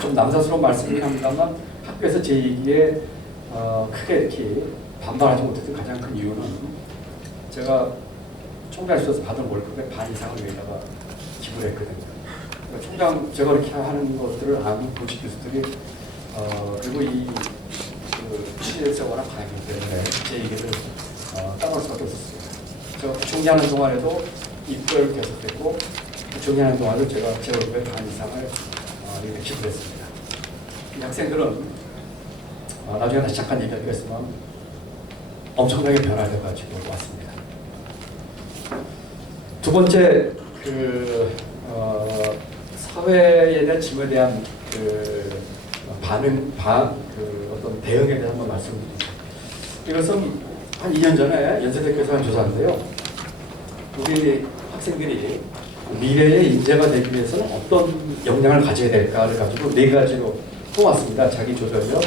좀 남사스러운 말씀이긴 합니다만 학교에서 제 얘기에 크게 이렇게 반발하지 못했던 가장 큰 이유는 제가 총장실에서 받은 월급의 반 이상을 여기다가 지불했거든요. 그러니까 총장 제가 이렇게 하는 것들을 아는 교직 교수들이 그리고 그 취재에서 워낙 강했기 때문에 제 얘기를 따라올 수밖에 없었어요. 제가 총장하는 동안에도 입구를 계속했고 총장하는 동안에도 제가 제 월급의 반 이상을 이렇게 지불했습니다. 이 학생들은 나중에 다시 잠깐 얘기하겠지만 엄청나게 변화돼가지고 왔습니다. 두 번째 사회에 대한 질문에 대한 어떤 대응에 대해 한번 말씀드리죠. 이것은 한 2년 전에 연세대학교에서 한 조사인데요. 우리 학생들이 미래의 인재가 되기 위해서는 어떤 역량을 가져야 될까를 가지고 4가지로 뽑았습니다. 자기 조절력,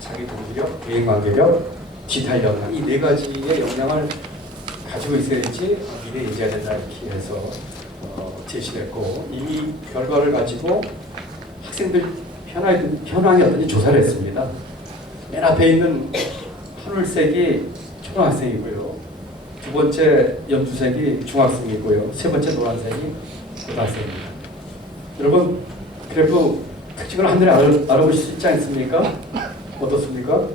자기 동기력, 대인관계력, 지탈 역량. 이 4가지의 역량을 가지고 있어야지 미래 인재가 된다 이렇게 해서 제시됐고 이 결과를 가지고 학생들 현황이 어떤지 조사를 했습니다. 맨 앞에 있는 하늘색이 초등학생이고요. 두 번째 연두색이 중학생이고요. 세 번째 노란색이 고등학생입니다. 여러분 그래프 특징을 한눈에 알아보실 수 있지 않습니까? 어떻습니까?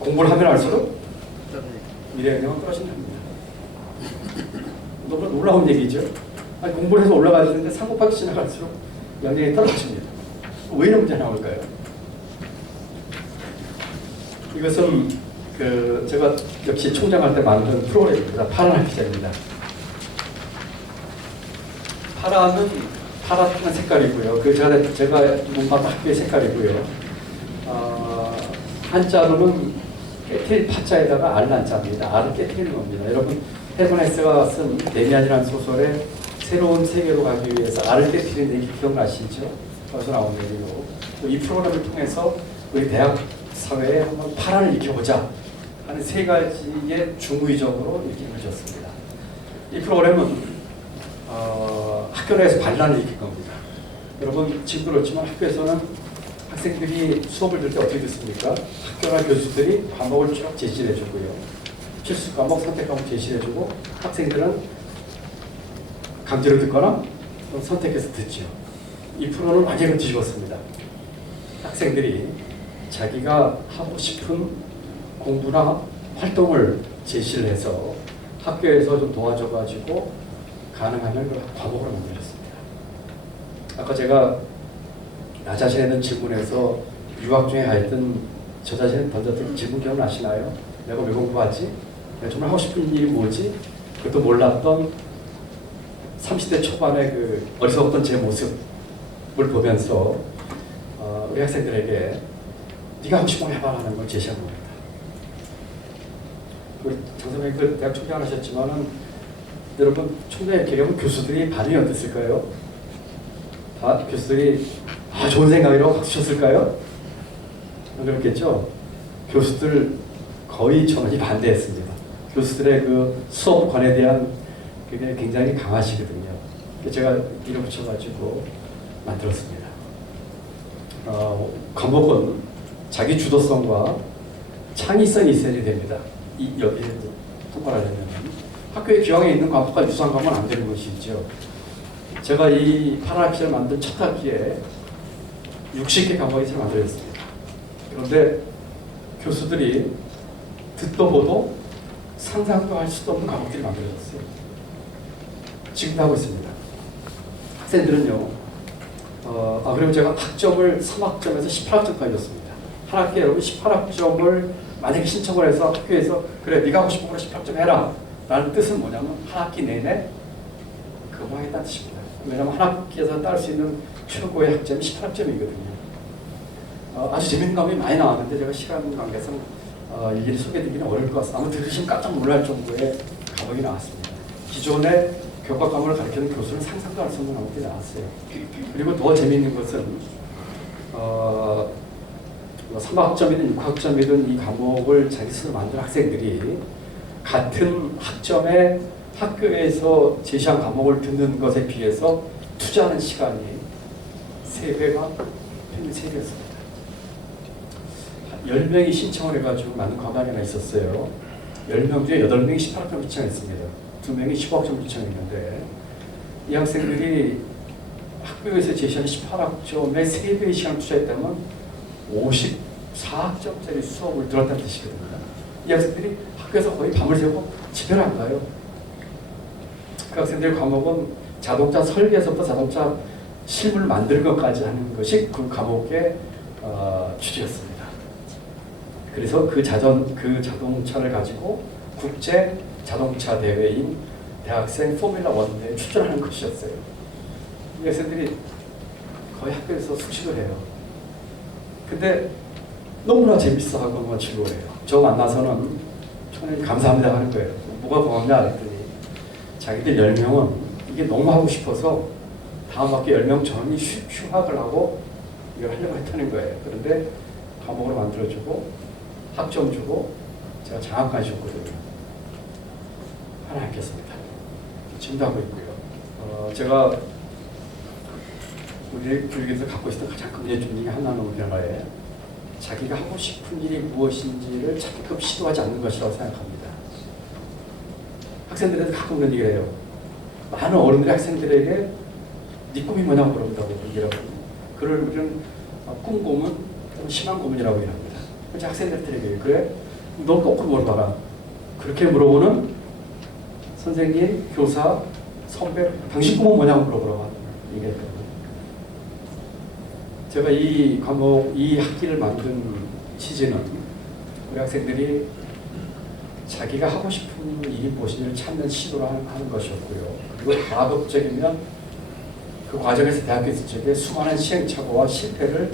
공부를 하면 할수록 미래 영향은 떨어진답니다. 너무 놀라운 얘기죠. 아니, 공부를 해서 올라가는데 3 곱하기 지나갈수록 영향이 떨어집니다. 왜 이런 문제 나올까요? 이것은 제가 역시 총장할 때 만든 프로그램입니다. 파란 학기자입니다. 파랗은 색깔이고요. 제가 문봤던 학교의 색깔이고요. 한자로는 깨트릴 파자에다가 알란자입니다. 알을 깨트리는 겁니다. 여러분 헤르만 헤세가 쓴 데미안이라는 소설의 새로운 세계로 가기 위해서 알을 깨트리는 얘기 기억나시죠? 거기서 나온 얘기로 이 프로그램을 통해서 우리 대학 사회에 한번 파란을 익혀보자 하는 3가지의 중의적으로 이렇게 이루어졌습니다. 이 프로그램은 학교 내에서 반란을 일으킨 겁니다. 여러분 지금 그렇지만 학교에서는 학생들이 수업을 들 때 어떻게 듣습니까? 학교나 교수들이 과목을 쭉 제시를 해주고요. 필수 과목, 선택 과목 제시를 해주고 학생들은 강제로 듣거나 선택해서 듣죠. 이 프로는 완전히 뒤집었습니다. 학생들이 자기가 하고 싶은 공부나 활동을 제시를 해서 학교에서 좀 도와줘가지고 가능하면 그 과목으로 만들었습니다. 아까 제가 나 자신에 대한 질문에서 유학 중에 하여튼 저 자신을 던졌던 질문 기억나시나요? 내가 왜 공부하지? 내가 정말 하고 싶은 일이 뭐지? 그것도 몰랐던 30대 초반의 그 어리석었던 제 모습을 보면서 우리 학생들에게 네가 하고 싶은 걸 해봐라 하는 걸 제시한 겁니다. 장 선생님 대학 총장을 하셨지만은 여러분 총장의 경우 교수들이 반응이 어땠을까요? 교수들이 좋은 생각이라고 박수 쳤을까요? 그렇겠죠. 교수들 거의 전원이 반대했습니다. 교수들의 그 수업관에 대한 그게 굉장히 강하시거든요. 제가 이름 붙여가지고 만들었습니다. 과목은 자기 주도성과 창의성이 있어야 됩니다. 여기에 통과하려면 학교의 기왕에 있는 과목과 유사한 과목은 안 되는 것이죠. 제가 이 8학기를 만든 첫 학기에 60개 과목이 잘 만들어졌습니다. 그런데 교수들이 듣도 보도 상상도 할 수도 없는 과목들이 만들어졌어요. 지금도 하고 있습니다. 학생들은요, 그리고 제가 학점을 3학점에서 18학점까지 줬습니다. 한 학기에 여러분 18학점을 만약에 신청을 해서 학교에서 그래 네가 하고 싶은 거로 18학점 해라 라는 뜻은 뭐냐면 한 학기 내내 그거 하겠다는 뜻입니다. 왜냐하면 한 학기에서 딸 수 있는 최고의 학점이 18학점이거든요. 아주 재밌는 과목이 많이 나왔는데 제가 시간 관계상 일일이 소개드리기는 어려울 것 같습니다. 아마 들으시면 깜짝 놀랄 정도의 과목이 나왔습니다. 기존의 교과 과목을 가르치는 교수는 상상도 할 수 없는 과목이 나왔어요. 그리고 더 재미있는 것은 3학점이든 6학점이든 이 과목을 자기 스스로 만든 학생들이 같은 학점에 학교에서 제시한 과목을 듣는 것에 비해서 투자하는 시간이 3배가 평균 3배였습니다. 10명이 신청을 해가지고 만든 과목이 하나 있었어요. 10명 중에 8명이 18학점 신청했습니다. 2명이 15학점 신청했는데 이 학생들이 학교에서 제시한 18학점에 3배의 시간을 투자했다면 54학점짜리 수업을 들었다는 뜻이거든요. 이 학생들이 학교에서 거의 밤을 새고 집에를 안 가요. 그 학생들의 과목은 자동차 설계에서부터 자동차 실물 만들 것까지 하는 것이 그 과목의 주제였습니다. 그래서 그 자동차를 가지고 국제 자동차 대회인 대학생 포뮬러 1대에 출전하는 것이었어요. 이 학생들이 거의 학교에서 숙식을 해요. 근데 너무나 재밌어하고 즐거워해요. 저 만나서는 저는 감사합니다 하는 거예요. 뭐가 고맙냐 그랬더니 자기들 10명은 이게 너무 하고 싶어서 다음 학기 10명 전원이 휴학을 하고 이걸 하려고 했다는 거예요. 그런데 과목으로 만들어주고 학점 주고 제가 장학까지 줬거든요. 하나 했겠습니다. 지금도 하고 있고요. 제가 우리 교육에서 갖고 있었던 가장 큰 문제 중에 하나는 변화에 자기가 하고 싶은 일이 무엇인지를 적극 시도하지 않는 것이라고 생각합니다. 학생들한테 가끔 그런 얘기를 해요. 많은 어른들이 학생들에게 네 꿈이 뭐냐고 물어본다고 얘기를 하고 그걸 우리는 꿈 고문, 심한 고문이라고 얘기합니다. 그래서 학생들한테 얘기해요. 그래? 너 거꾸로 물어봐라. 그렇게 물어보는 선생님, 교사, 선배, 당신 꿈은 뭐냐고 물어보라고 얘기했거든요. 제가 이 과목, 이 학기를 만든 취지는 우리 학생들이 자기가 하고 싶은 일이 무엇인지를 찾는 시도를 하는 것이었고요. 그리고 가급적이면 그 과정에서 대학교 있을 적에 수많은 시행착오와 실패를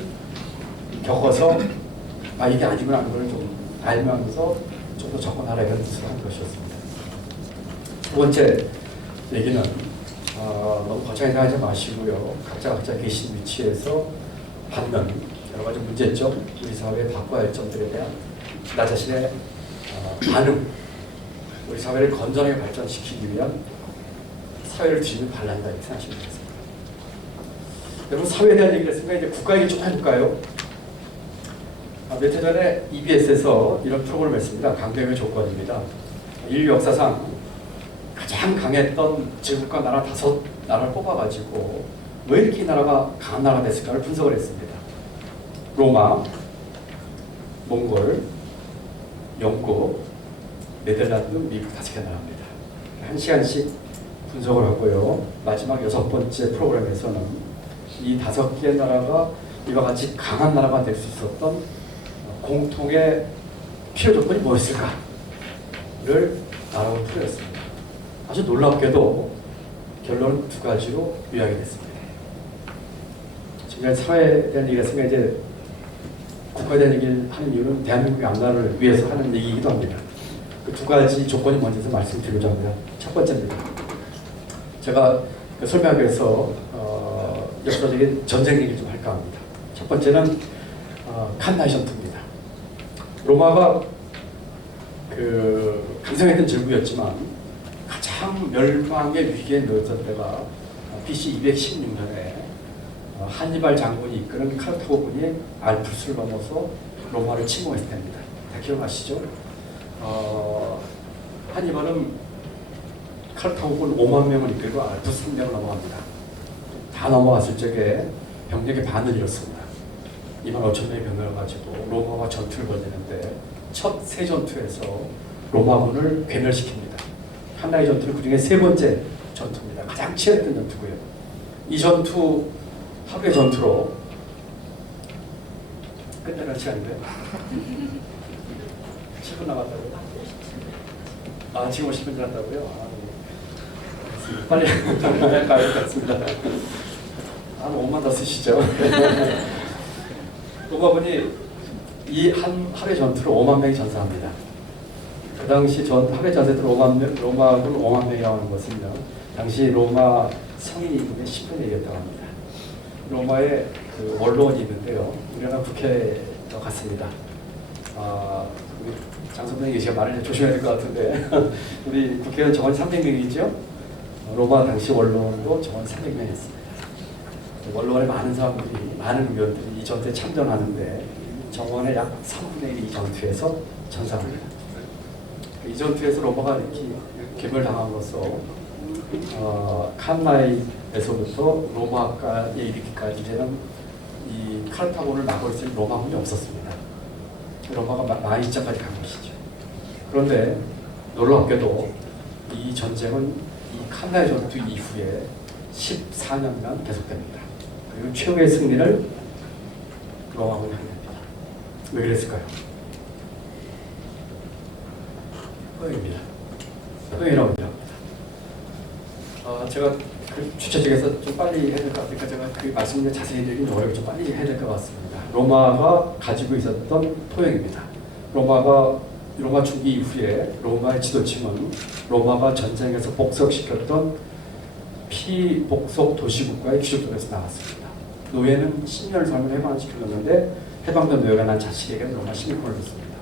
겪어서 이게 아니구나 하는 걸 좀 알면서 좀 더 접근하라 이런 뜻으로 한 것이었습니다. 두 번째 얘기는 너무 거창하게 생각하지 마시고요. 각자 계신 위치에서 받는 여러 가지 문제점, 우리 사회에 바꿔야 할 점들에 대한 나 자신의 반응, 우리 사회를 건전하게 발전시키기 위한 사회를 뒤집는 반란이다 이렇게 생각하시면 되겠습니다. 여러분 사회에 대한 얘기를 했으니까 이제 국가 얘기 좀 해볼까요? 며칠 전에 EBS에서 이런 프로그램을 했습니다. 강대국의 조건입니다. 인류 역사상 가장 강했던 제국과 나라 5나라를 뽑아가지고 왜 이렇게 이 나라가 강한 나라가 됐을까를 분석을 했습니다. 로마, 몽골, 영국, 네덜란드, 미국 5개 나라입니다. 1시간씩 분석을 하고요. 마지막 6번째 프로그램에서는 이 5개 나라가 이와 같이 강한 나라가 될 수 있었던 공통의 필요 조건이 무엇일까를 나라로 풀었습니다. 아주 놀랍게도 결론은 2가지로 요약이 됐습니다. 지금 사회에 대한 얘기를 했으니까 이제 국가에 대한 얘기를 하는 이유는 대한민국의 앞날을 위해서 하는 얘기이기도 합니다. 그 2가지 조건이 뭔지 말씀드리고자 합니다. 첫 번째입니다. 제가 설명하기 위해서 역사적인 전쟁 얘기를 좀 할까 합니다. 첫 번째는 칸나이 전투입니다. 로마가 그 강성했던 제국이었지만 가장 멸망의 위기에 놓였던 때가 BC 216년에 한니발 장군이 이끄는 카르타고군이 알프스를 넘어서 로마를 침공했을 때입니다. 다 기억하시죠? 한니발은 카르타고군 5만 명을 이끌고 알프스 산맥을 넘어갑니다. 다 넘어갔을 적에 병력의 반을 잃었습니다. 2만 5천 명의 병력을 가지고 로마와 전투를 벌이는데 첫 세 전투에서 로마군을 괴멸시킵니다. 칸나이 전투는 그중에 세 번째 전투입니다. 가장 치열했던 전투고요. 이 전투 하루의 전투로 끝내는 시간인데 7분 남았다고요? 지금 50분 지났다고요? 네. 빨리 가야 될 것 같습니다. 한 5만 더 쓰시죠. 로마군이 이 한 하루의 전투로 5만 명이 전사합니다. 그 당시 하루의 전투로 로마군 5만 명이라고 하는 것은요, 당시 로마 성인 인구의 10분의 1이었다고 합니다. 로마에 그 원로원이 있는데요, 우리나라 국회도 갔습니다. 우리 장선생이 계시가 말을 조심해야 될 것 같은데 우리 국회의원 정원 300명이죠. 로마 당시 원로원도 정원 300명이었습니다. 원로원에 많은 사람들이, 많은 의원들이 이 전투에 참전하는데 정원의 약 3분의 1이 이 전투에서 전사합니다. 이 전투에서 로마가 이렇게 괴멸당함으로써 칸나이에서부터 로마까지 이르기까지 이제는 이 카르타고를 막을 수 있는 로마군이 없었습니다. 로마가 마이자까지 간 것이죠. 그런데 놀랍게도 이 전쟁은 이 칸나이 전투 이후에 14년간 계속됩니다. 그리고 최후의 승리를 로마군이 하게 됩니다. 왜 그랬을까요? 허용입니다. 허용이라고 합니다. 제가 그 주최 측에서 좀 빨리 해야 될 것 같으니까 제가 그 말씀을 자세히 드리긴 어려워 좀 빨리 해야 될 것 같습니다. 로마가 가지고 있었던 토형입니다. 로마 중기 이후에 로마의 지도층은 로마가 전쟁에서 복속시켰던 피복속 도시국가의 귀족들에서 나왔습니다. 노예는 10년을 삶을 해방시켰는데 해방된 노예가 난 자식에게 로마 시민권을 줬습니다.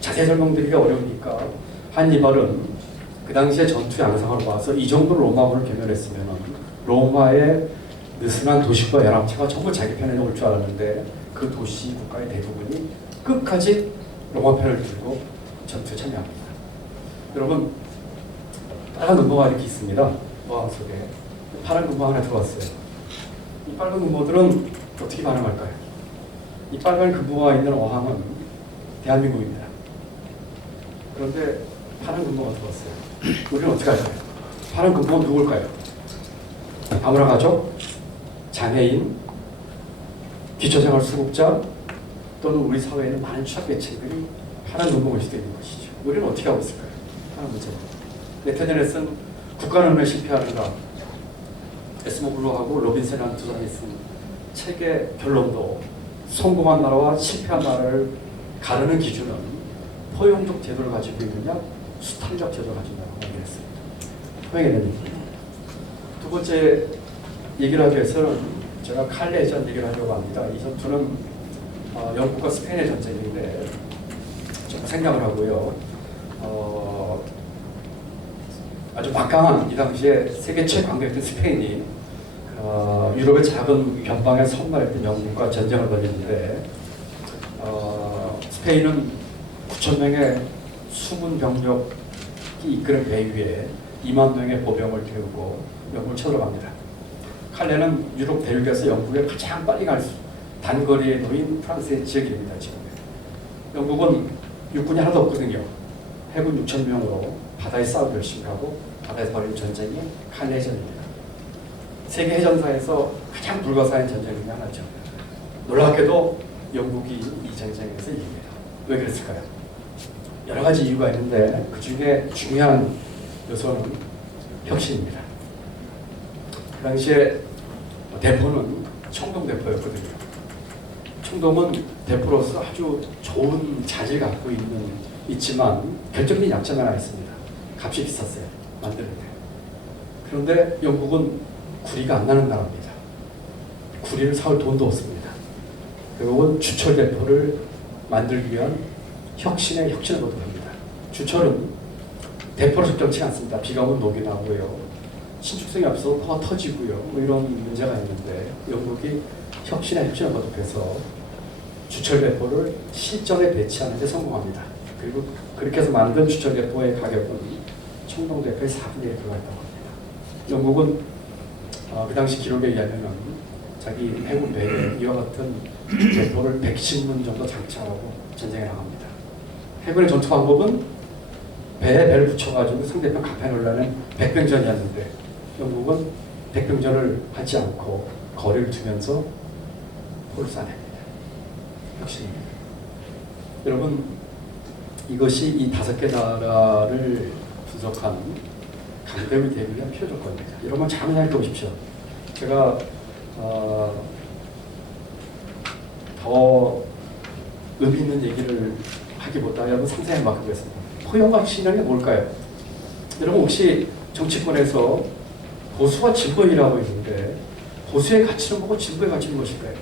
자세히 설명드리기가 어려우니까 한니발은 그 당시에 전투 양상을 봐서 이 정도로 로마군을 괴멸했으면 로마의 느슨한 도시국가 연합체가 전부 자기 편에 올 줄 알았는데 그 도시 국가의 대부분이 끝까지 로마 편을 들고 전투에 참여합니다. 여러분, 빨간 금모가 이렇게 있습니다. 어항 속에 파란 금모 하나 들어왔어요. 이 빨간 금모들은 어떻게 반응할까요? 이 빨간 금모가 있는 어항은 대한민국입니다. 그런데 파란 금모가 들어왔어요. 우리는 어떻게 할까요? 파란 금모는 누굴까요? 아무나 가족, 장애인, 기초생활 수급자, 또는 우리 사회에는 많은 취약계층들이 파란 금모일 수도 있는 것이죠. 우리는 어떻게 하고 있을까요? 하는 문제입니다. 네터년에 쓴 국가는 왜 실패하는가? 에스모 블루하고 로빈슨이라는 두 사람이 쓴 책의 결론도 성공한 나라와 실패한 나라를 가르는 기준은 포용적 제도를 가지고 있느냐, 수탈적 제도를 가지고 있느냐고 얘기했습니다. 포용에 대한 얘기. 두 번째 얘기를 하기 위해서는 제가 칼레 전 얘기를 하려고 합니다. 이 전투는 영국과 스페인의 전쟁인데 좀 생각을 하고요. 아주 막강한 이 당시에 세계 최강대였던 스페인이 유럽의 작은 변방에 선발했던 영국과 전쟁을 벌였는데 스페인은 9,000명의 숨은 병력이 이끄는 배 위에 2만 명의 보병을 태우고 영국을 쳐들어갑니다. 칼레는 유럽 대륙에서 영국에 가장 빨리 갈 수 단거리에 놓인 프랑스의 지역입니다. 지금 영국은 육군이 하나도 없거든요. 해군 6,000명으로 바다에 싸우기 열심히 하고 바다에서 벌인 전쟁이 칼레전입니다. 세계 해전사에서 가장 불가사의 전쟁 중에 하나죠. 놀랍게도 영국이 이 전쟁에서 이깁니다. 왜 그랬을까요? 여러 가지 이유가 있는데 그 중에 중요한 요소는 혁신입니다. 그 당시에 대포는 청동대포였거든요. 청동은 대포로서 아주 좋은 자질 갖고 있지만 결정적인 약점이 하나 있습니다. 값이 비쌌어요. 만드는데. 그런데 영국은 구리가 안 나는 나라입니다. 구리를 사올 돈도 없습니다. 그리고 주철 대포를 만들기 위한 혁신을 거듭합니다. 주철은 대포로 적절치 않습니다. 비가 오면 녹이 나고요. 신축성이 없어서 퍼가 터지고요. 뭐 이런 문제가 있는데 영국이 혁신을 거듭해서 주철 대포를 실전에 배치하는 데 성공합니다. 그리고 그렇게 해서 만든 주철 대포의 가격은 청동 대포의 4분의 1에 들어갔다고 합니다. 영국은 그 당시 기록에 의하면 자기 해군 배에 이와 같은 대포를 110문 정도 장착하고 전쟁에 나갑니다. 해군의 전투 방법은 배에 배를 붙여가지고 상대편 갑판에 올라는 백병전이었는데 영국은 백병전을 하지 않고 거리를 두면서 포를 쏴냅니다. 혁신입니다. 여러분, 이것이 이 5개 나라를 분석한 강대국이 되기 위한 필요 조건입니다. 여러분 잘 생각해 보십시오. 제가 더 의미 있는 얘기를 하기보다 여러분 상상에 맡기겠습니다. 포용과 혁신이라는 게 뭘까요? 여러분 혹시 정치권에서 보수와 진보이라고 있는데 보수의 가치는 뭐고 진보의 가치는 무엇일까요?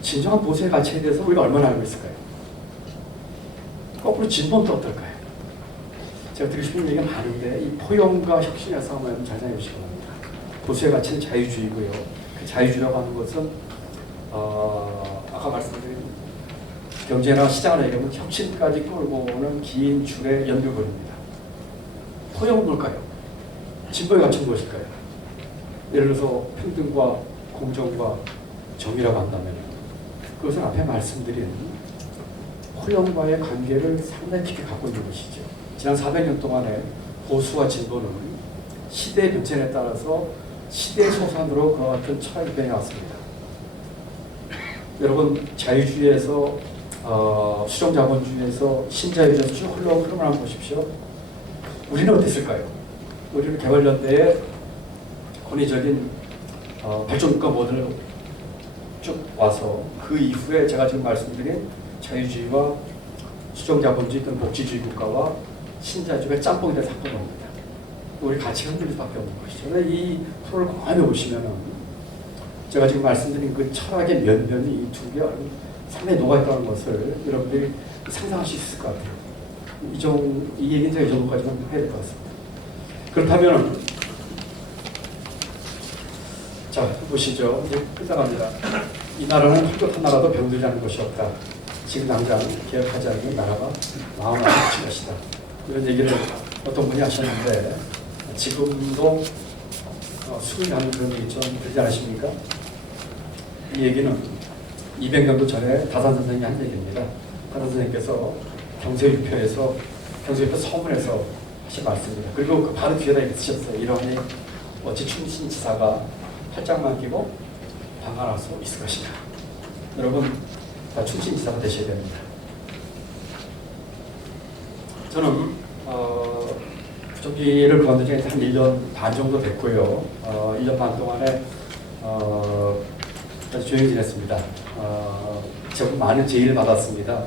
진정한 보수의 가치에 대해서 우리가 얼마나 알고 있을까요? 거꾸로 진보는 또 어떨까요? 제가 드리고 싶은 얘기가 많은데 이 포용과 혁신의 싸움을 잘 생각해 주시기 바랍니다. 보수의 가치는 자유주의고요. 그 자유주의라고 하는 것은 아까 말씀드린 경제나 시장을 얘기하면 혁신까지 끌고 오는 긴 줄의 연결고리입니다. 포용은 뭘까요? 진보의 가치는 무엇일까요? 예를 들어서 평등과 공정과 정의라고 한다면 그것은 앞에 말씀드린 포용과의 관계를 상당히 깊게 갖고 있는 것이죠. 지난 400년 동안에 보수와 진보는 시대의 변천에 따라서 시대의 소산으로 그와 같은 철학이 변해왔습니다. 여러분 자유주의에서 수정자본주의에서 신자유주의에서 쭉 흘러온 흐름을 한번 보십시오. 우리는 어땠을까요? 우리는 개발연대의 권위적인 발전국가 모델로 쭉 와서 그 이후에 제가 지금 말씀드린 자유주의와 수정자본주의 또는 복지주의 국가와 신자유주의가 짬뽕이 돼서 한번 옵니다. 우리 가치가 흔들릴 수밖에 없는 것이죠. 이 프로를 곰곰이 보시면 제가 지금 말씀드린 그 철학의 면면이 이 두 개 상당히 녹아있다는 것을 여러분들이 상상할 수 있을 것 같아요. 이 얘기는 제가 이 정도까지만 해야 될 것 같습니다. 그렇다면 자 보시죠. 이제 끝나갑니다. 이 나라는 한국 하나라도 병들지 않는 것이 없다. 지금 당장 개혁하지 않는 나라가 마음 안에 갇힌 것이다. 이런 얘기를 어떤 분이 하셨는데 지금도 수긍이 가는 그런 얘기 좀 들지 않으십니까? 이 얘기는 200년도 전에 다산 선생님이 한 얘기입니다. 다산 선생님께서 경세유표에서 경세유표 서문에서 하신 말씀입니다. 그리고 그 바로 뒤에다 이렇게 쓰셨어요. 이러니 어찌 충신지사가 팔짱만 끼고 방관할 수 있을 것인가. 여러분 다 충신지사가 되셔야 됩니다. 저는 부정기를 그만둔 지 한 1년 반 정도 됐고요. 1년 반 동안에 아주 조용히 지냈습니다. 제가 많은 제의를 받았습니다.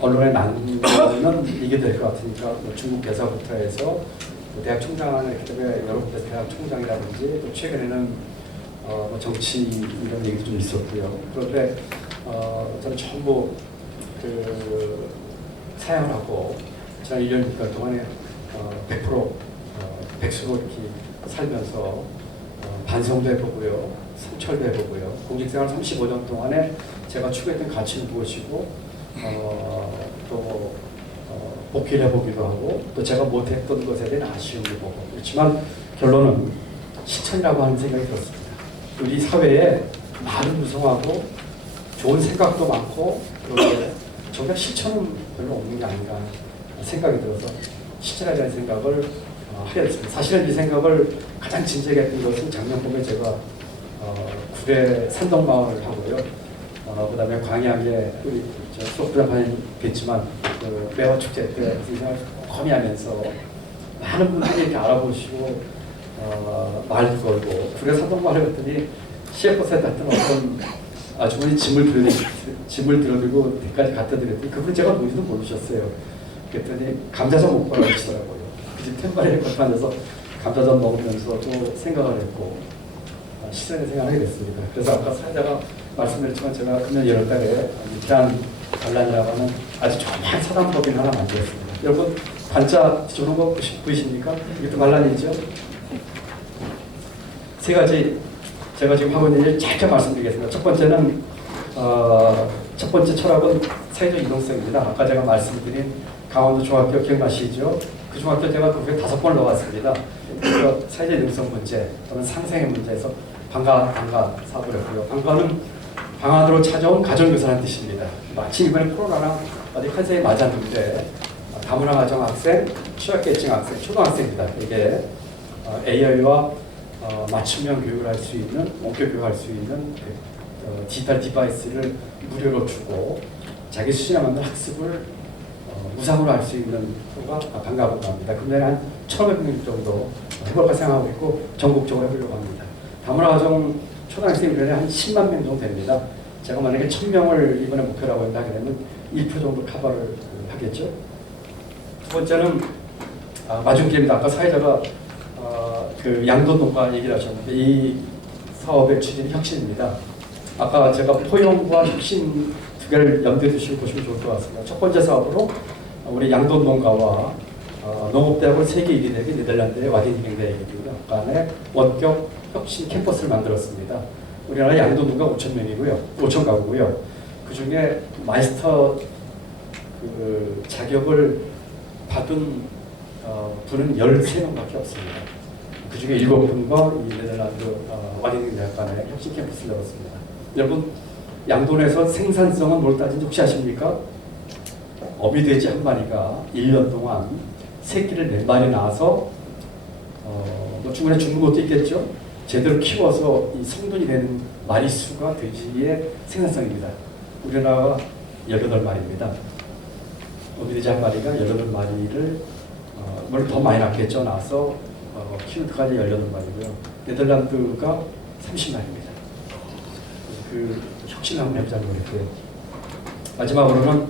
언론에 나는 이게 될 것 같으니까 뭐 중국 대사부터 해서 대학 총장 이렇기 때문에 여러 군데 대학 총장이라든지 또 최근에는 뭐 정치 이런 얘기도 좀 있었고요. 그런데 저는 전부 그 사양을 하고 지난 1년 동안에 100% 백수로 이렇게 살면서 반성도 해보고요, 성찰도 해보고요. 공직생활 35년 동안에 제가 추구했던 가치는 무엇이고 또 복귀를 해보기도 하고 또 제가 못했던 것에 대한 아쉬움을 보고 그렇지만 결론은 실천이라고 하는 생각이 들었습니다. 우리 사회에 말은 무성하고 좋은 생각도 많고 그런데 정작 실천은 별로 없는 게 아닌가 생각이 들어서 실천에 대한 생각을 하게 됐습니다. 사실은 이 생각을 가장 진지하게 했던 것은 작년 봄에 제가 구례 산동마을 하고요. 그 다음에 광양에 우리 소프트라판이 겠지만 그 매화 축제 때 생각을 곰곰이 하면서 많은 분들이 이렇게 알아보시고 말도 걸고 구례 산동마을에 갔더니 CF센터 같은 어떤 아주머니 짐을 들어들고 뒤까지 갖다 드렸더니 그분 제가 누군지도 모르셨어요. 그랬더니 감자전 먹방을 하시더라고요. 그 집 템바리를 걸판에서 감자전 먹으면서 또 생각을 했고 시선의 생각을 하게 됐습니다. 그래서 아까 사회자가 말씀드렸지만 제가 금년 1월달에 유태한 반란이라고 하는 아주 조그만 사단법인 하나 만들었습니다. 여러분 반자 저런 거 보이십니까? 이것도 반란이죠. 세 가지 제가 지금 하고 있는 일 짧게 말씀드리겠습니다. 첫 번째는 첫 번째 철학은 사회적 이동성입니다. 아까 제가 말씀드린 강원도 중학교 기억나시죠? 그 중학교 제가 그 후에 5번을 넣어봤습니다. 그래서 사회적 이동성 문제 또는 상생의 문제에서 방과 사업을 했고요. 방과는 방안으로 찾아온 가정교사라는 뜻입니다. 마침 이번에 코로나랑 어디 컨셉이 맞았는데 다문화 가정 학생, 취약계층 학생, 초등학생입니다. 이게 AI와 맞춤형 교육을 할 수 있는, 원격 교육할 수 있는 디지털 디바이스를 무료로 주고 자기 수준에 맞는 학습을 무상으로 할 수 있는 프로가 방과부가 합니다. 금년에 한 1,500명 정도 해볼까 생각하고 있고 전국적으로 해보려고 합니다. 다문화 가정 초등학생 인원이 한 10만 명 정도 됩니다. 제가 만약에 1,000명을 이번에 목표로 하고 하게 되면 1% 정도 커버를 하겠죠. 두 번째는 마중기입니다. 아까 사회자가 그 양도농가 얘기를 하셨는데 이 사업의 추진이 혁신입니다. 아까 제가 포용과 혁신 두 개를 염두에 두시고 보시면 좋을 것 같습니다. 첫 번째 사업으로 우리 양도농가와 농업대학을 세계 1위 되게 네덜란드의 와게닝 대학이고요. 간에 원격 혁신 캠퍼스를 만들었습니다. 우리나라 양도농가 5,000명이고요. 5,000 가구고요. 그 중에 마이스터 그 자격을 받은 분은 13명밖에 없습니다. 그 중에 7분과 이 네덜란드 와게닝 대학 간에 혁신 캠퍼스를 열었습니다. 여러분 양돈에서 생산성은 뭘 따진지 혹시 아십니까? 어미돼지 한 마리가 1년 동안 새끼를 몇 마리 낳아서 뭐 중간에 죽는 것도 있겠죠. 제대로 키워서 이 성분이 되는 마리수가 돼지의 생산성입니다. 우리나라가 18마리입니다. 어미돼지 한 마리가 18마리를 물론 더 많이 낳겠죠. 낳아서 키우는 데까지 18마리고요. 네덜란드가 30마리입니다. 그 혁신을 한번 해보자는 거였고요. 마지막으로는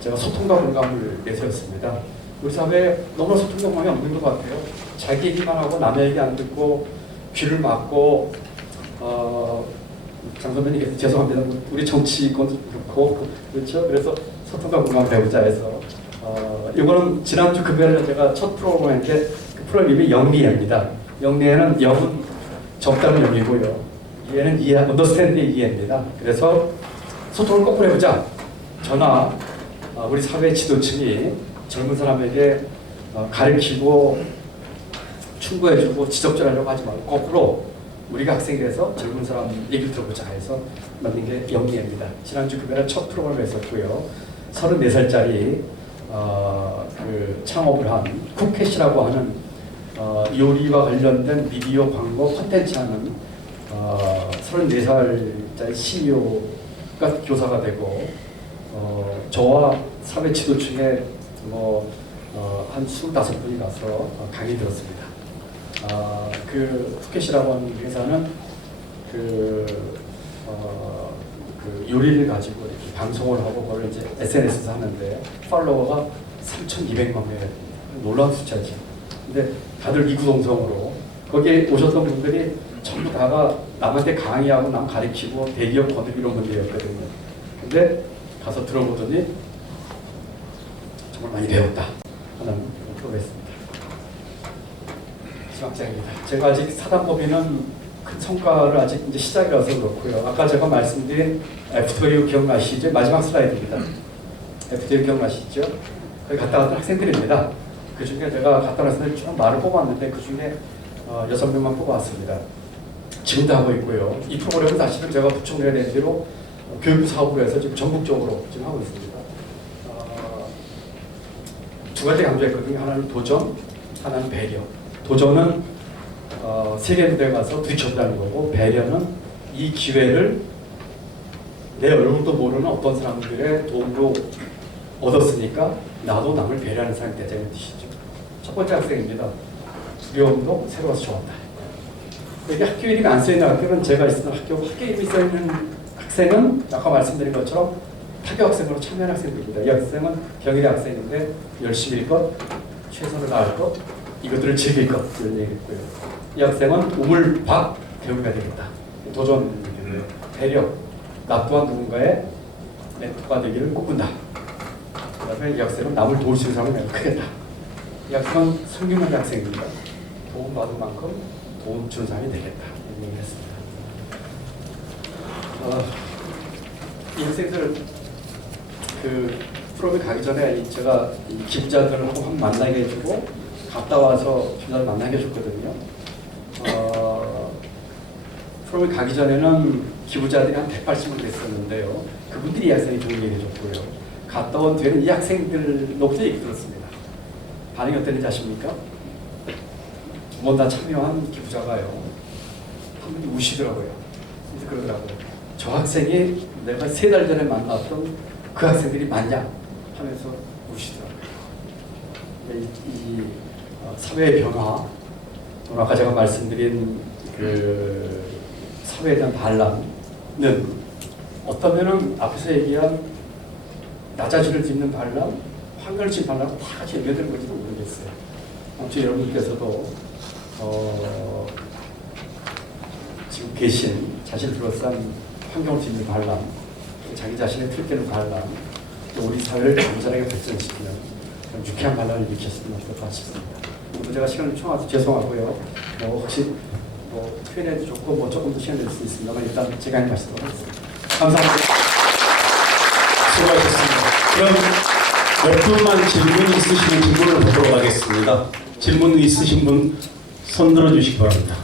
제가 소통과 공감을 내세웠습니다. 우리 사회에 너무나 소통과 공감이 없는 것 같아요. 자기 얘기만 하고 남의 얘기 안 듣고 귀를 막고 장 선배님 죄송합니다. 우리 정치권도 그렇고 그렇죠. 그래서 소통과 공감을 해보자 해서 이거는 지난주 금요일에 제가 첫 프로그램 했는데 그 프로그램이 영리입니다. 영리에는 영은 적다는 영이고요. 이해는 이해, 언더스탠드의 이해입니다. 그래서 소통을 거꾸로 해보자. 저나 우리 사회 지도층이 젊은 사람에게 가르치고 충고해주고 지적질하려고 하지 말고 거꾸로 우리가 학생이 돼서 젊은 사람 얘기를 들어보자 해서 만든 게 영리입니다. 지난주 금요일에 첫 프로그램을 했었고요. 34살짜리 그 창업을 한 쿠켓이라고 하는 요리와 관련된 미디어 광고 콘텐츠 하는 34살짜리 CEO가 교사가 되고 저와 사회 지도층에 한 25분이 가서 강의 들었습니다. 그 푸켓이라고 하는 회사는 그 요리를 가지고 이렇게 방송을 하고 그걸 이제 SNS에서 하는데 팔로워가 3,200만 명이 됩니다. 놀라운 숫자죠. 근데 다들 이구동성으로 거기에 오셨던 분들이 전부 다가 남한테 강의하고 남 가르치고 대기업 거듭 이런 분들이었거든요. 근데 가서 들어보더니 정말 많이 배웠다 하는 프로그램이었습니다. 지망장입니다. 제가 아직 사단법인은 큰 성과를 아직 이제 시작이라서 그렇고요. 아까 제가 말씀드린 FTU 기억나시죠? 마지막 슬라이드입니다. FTU 기억나시죠? 거기 갔다 왔던 학생들입니다. 그 중에 제가 갔다 왔을 때 쭉 말을 뽑았는데 그 중에 6명만 뽑아왔습니다. 지금도 하고 있고요. 이 프로그램은 사실은 제가 부총리가 된 뒤로 교육부 사업으로 해서 지금 전국적으로 지금 하고 있습니다. 두 가지 강조했거든요. 하나는 도전, 하나는 배려. 도전은 세계 무대에 가서 부딪혔다는 거고, 배려는 이 기회를 내 얼굴도 모르는 어떤 사람들의 도움으로 얻었으니까 나도 남을 배려하는 사람이 되자는 뜻이죠. 첫 번째 학생입니다. 두려움도 새로워서 좋았다. 여기 학교 이름이 안 써있는 학교는 제가 있었던 학교 이름이 써있는 학생은 아까 말씀드린 것처럼 타교 학생으로 참여한 학생들입니다. 이 학생은 경희대 학생인데 열심히 할 것, 최선을 다할 것, 이것들을 즐길 것 이런 얘기했고요. 이 학생은 우물박 배우가 되겠다. 도전이고요. 배려, 나 또한 누군가의 멘토가 되기를 꿈꾼다. 그다음에 이 학생은 남을 도울 수 있는 사람이 매우 크겠다. 이 학생은 성경한 학생입니다. 도움받은 만큼 도움 주는 사람이 되겠다. 이런 얘기를 했습니다. 이 학생들 그 프로그램 가기 전에 제가 이 기부자들하고 한번 만나게 해주고 갔다 와서 기부자들 만나게 해줬거든요. 프로그램 가기 전에는 기부자들이 한 180명 됐었는데요. 그분들이 이 학생이 좋은 얘기 해줬고요. 갔다 온 뒤에는 이 학생들로부터 얘기 들었습니다. 반응이 어땠는지 아십니까? 두 번 다 참여한 기부자가요. 한 분이 우시더라고요. 그래서 그러더라고요. 저 학생이 내가 3달 전에 만났던 그 학생들이 맞냐? 하면서 우시더라고요. 이 사회의 변화, 또 아까 제가 말씀드린 그 사회에 대한 반란은 어떠면은 앞에서 얘기한 나자주를 짓는 반란, 환경을 짓는 반란과 다 같이 연결되는 건지도 모르겠어요. 아무튼 여러분께서도 지금 계신 자신을 둘러싼 환경을 짓는 반란, 자기 자신의 틀대는 반란, 또 우리 사회를 건전하게 발전시키는 그런 유쾌한 반란을 일으켰으면 어떨까 싶습니다. 오늘 제가 시간을 초과해서 죄송하고요. 혹시 표현해도 좋고 조금 더 시간 낼 수 있습니다만 일단 제가 하는 말씀으로 하겠습니다. 감사합니다. 수고하셨습니다. 그럼 몇 분만 질문 있으시면 질문을 보도록 하겠습니다. 질문 있으신 분 손 들어주시기 바랍니다.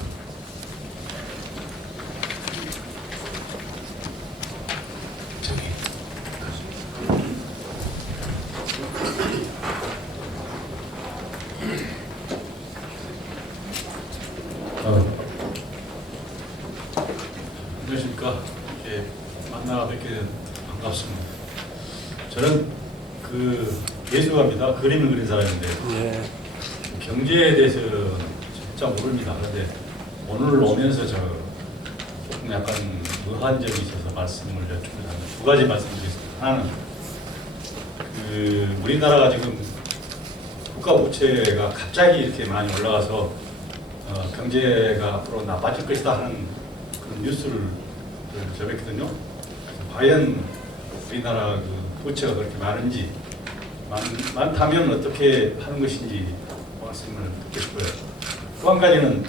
안녕하십니까. 이렇게 만나 뵙게 된 반갑습니다. 저는 그 예술가입니다. 그림을 그린 사람인데 경제에 대해서 진짜 모릅니다. 그런데 오늘 오면서 저 조금 약간 의아한 점이 있어서 말씀을 여쭙고자 합니다. 2가지 말씀드리겠습니다. 하나는 그 우리나라가 지금 국가 부채가 갑자기 이렇게 많이 올라가서 경제가 앞으로 나빠질 것이다 하는 그런 뉴스를 접했거든요. 과연 우리나라 그 부채가 그렇게 많은지 많다면 어떻게 하는 것인지 말씀을 듣고 싶고요. 또 한 가지는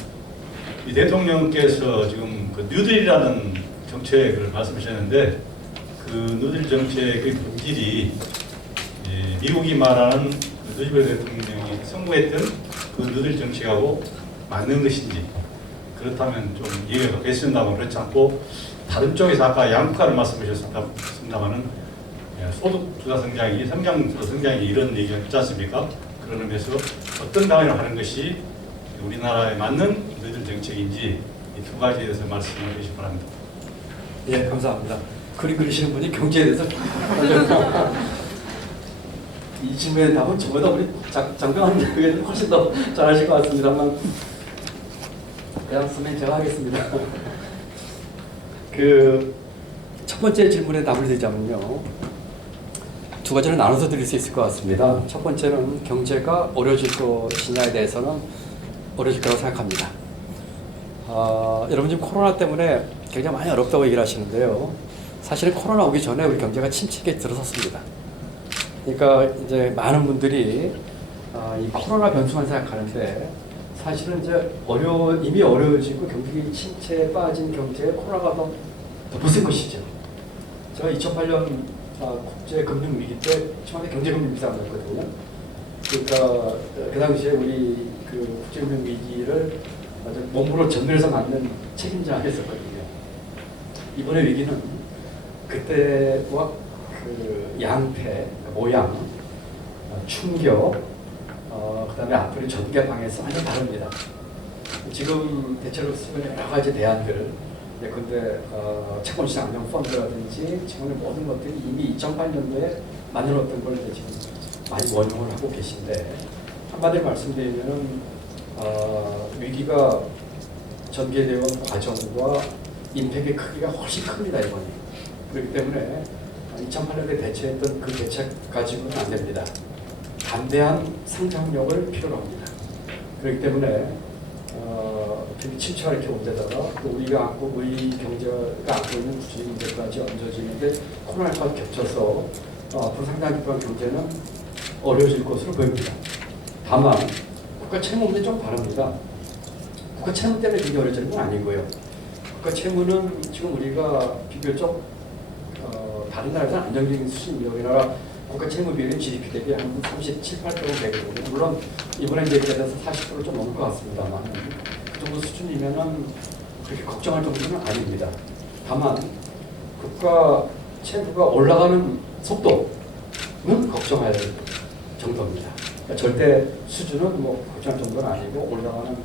이 대통령께서 지금 그 뉴딜이라는 정책을 말씀하셨는데 그 뉴딜 정책의 본질이 미국이 말하는 그 루즈벨트 대통령이 선구했던 그 뉴딜 정책하고 맞는 것인지 그렇다면 좀 이해가 됐습니다만 그렇지 않고 다른 쪽에서 아까 양극화를 말씀하셨습니다만은 소득 주도 성장이 성장 주도 성장이 이런 얘기가 있지 않습니까? 그런 의미에서 어떤 방향을 하는 것이 우리나라에 맞는 뉴딜 정책인지 이 2가지에 대해서 말씀을 해주시기 바랍니다. 예, 감사합니다. 그림 그리시는 분이 경제에 대해서 이 질문에 답은 저보다 우리 장병환 의원님 훨씬 더 잘하실 것 같습니다만 그냥 선생님 제가 하겠습니다. 그 첫 번째 질문에 답을 드리자면요. 2가지를 나눠서 드릴 수 있을 것 같습니다. 첫 번째는 경제가 어려질 것이냐에 대해서는 어려질 거라고 생각합니다. 여러분 지금 코로나 때문에 굉장히 많이 어렵다고 얘기를 하시는데요. 사실은 코로나 오기 전에 우리 경제가 침체기에 들어섰습니다. 그러니까 이제 많은 분들이 이 코로나 변수만 생각하는데 사실은 이제 이미 어려워지고 경기 침체에 빠진 경제에 코로나가 더 덮어쓴 것이죠. 제가 2008년 국제 금융 위기 때 처음에 경제금융 비상을 했거든요. 그러니까 그 당시에 우리 그 국제 금융 위기를 몸으로 전면에서 맞는 책임자 했었거든요. 이번의 위기는 그때와 그 양태, 모양, 충격, 그다음에 앞으로 전개 방에서 완전 다릅니다. 지금 대체로 쓰는 여러 가지 대안들, 근데 채권시장 안정 펀드라든지 지금의 모든 것들이 이미 2008년도에 만들었던 걸 지금 많이 원용을 하고 계신데 한마디로 말씀드리면 위기가 전개되어 온 과정과 임팩트의 크기가 훨씬 큽니다 이번에. 그렇기 때문에 2008년에 대처했던 그 대책 가지고는 안 됩니다. 담대한 상상력을 필요로 합니다. 그렇기 때문에 되게 침체가 이렇게 온 데다가 또 우리 경제가 안고 있는 구조적 문제까지 얹어지는데 코로나가 겹쳐서 앞으로 상당히 기간 경제는 어려워질 것으로 보입니다. 다만 국가 채무 문제 좀 다릅니다. 국가 채무 때문에 굉장히 어려워지는 건 아니고요. 국가 채무는 지금 우리가 비교적 다른 나라보다 안정적인 수준이에요. 우리나라 국가 채무 비율은 GDP 대비 한 37, 8% 되거든요. 물론 이번에 이제 그래서 40% 좀 넘을 것 같습니다만 그 정도 수준이면은 그렇게 걱정할 정도는 아닙니다. 다만 국가 채무가 올라가는 속도는 걱정할 정도입니다. 그러니까 절대 수준은 뭐 걱정할 정도는 아니고 올라가는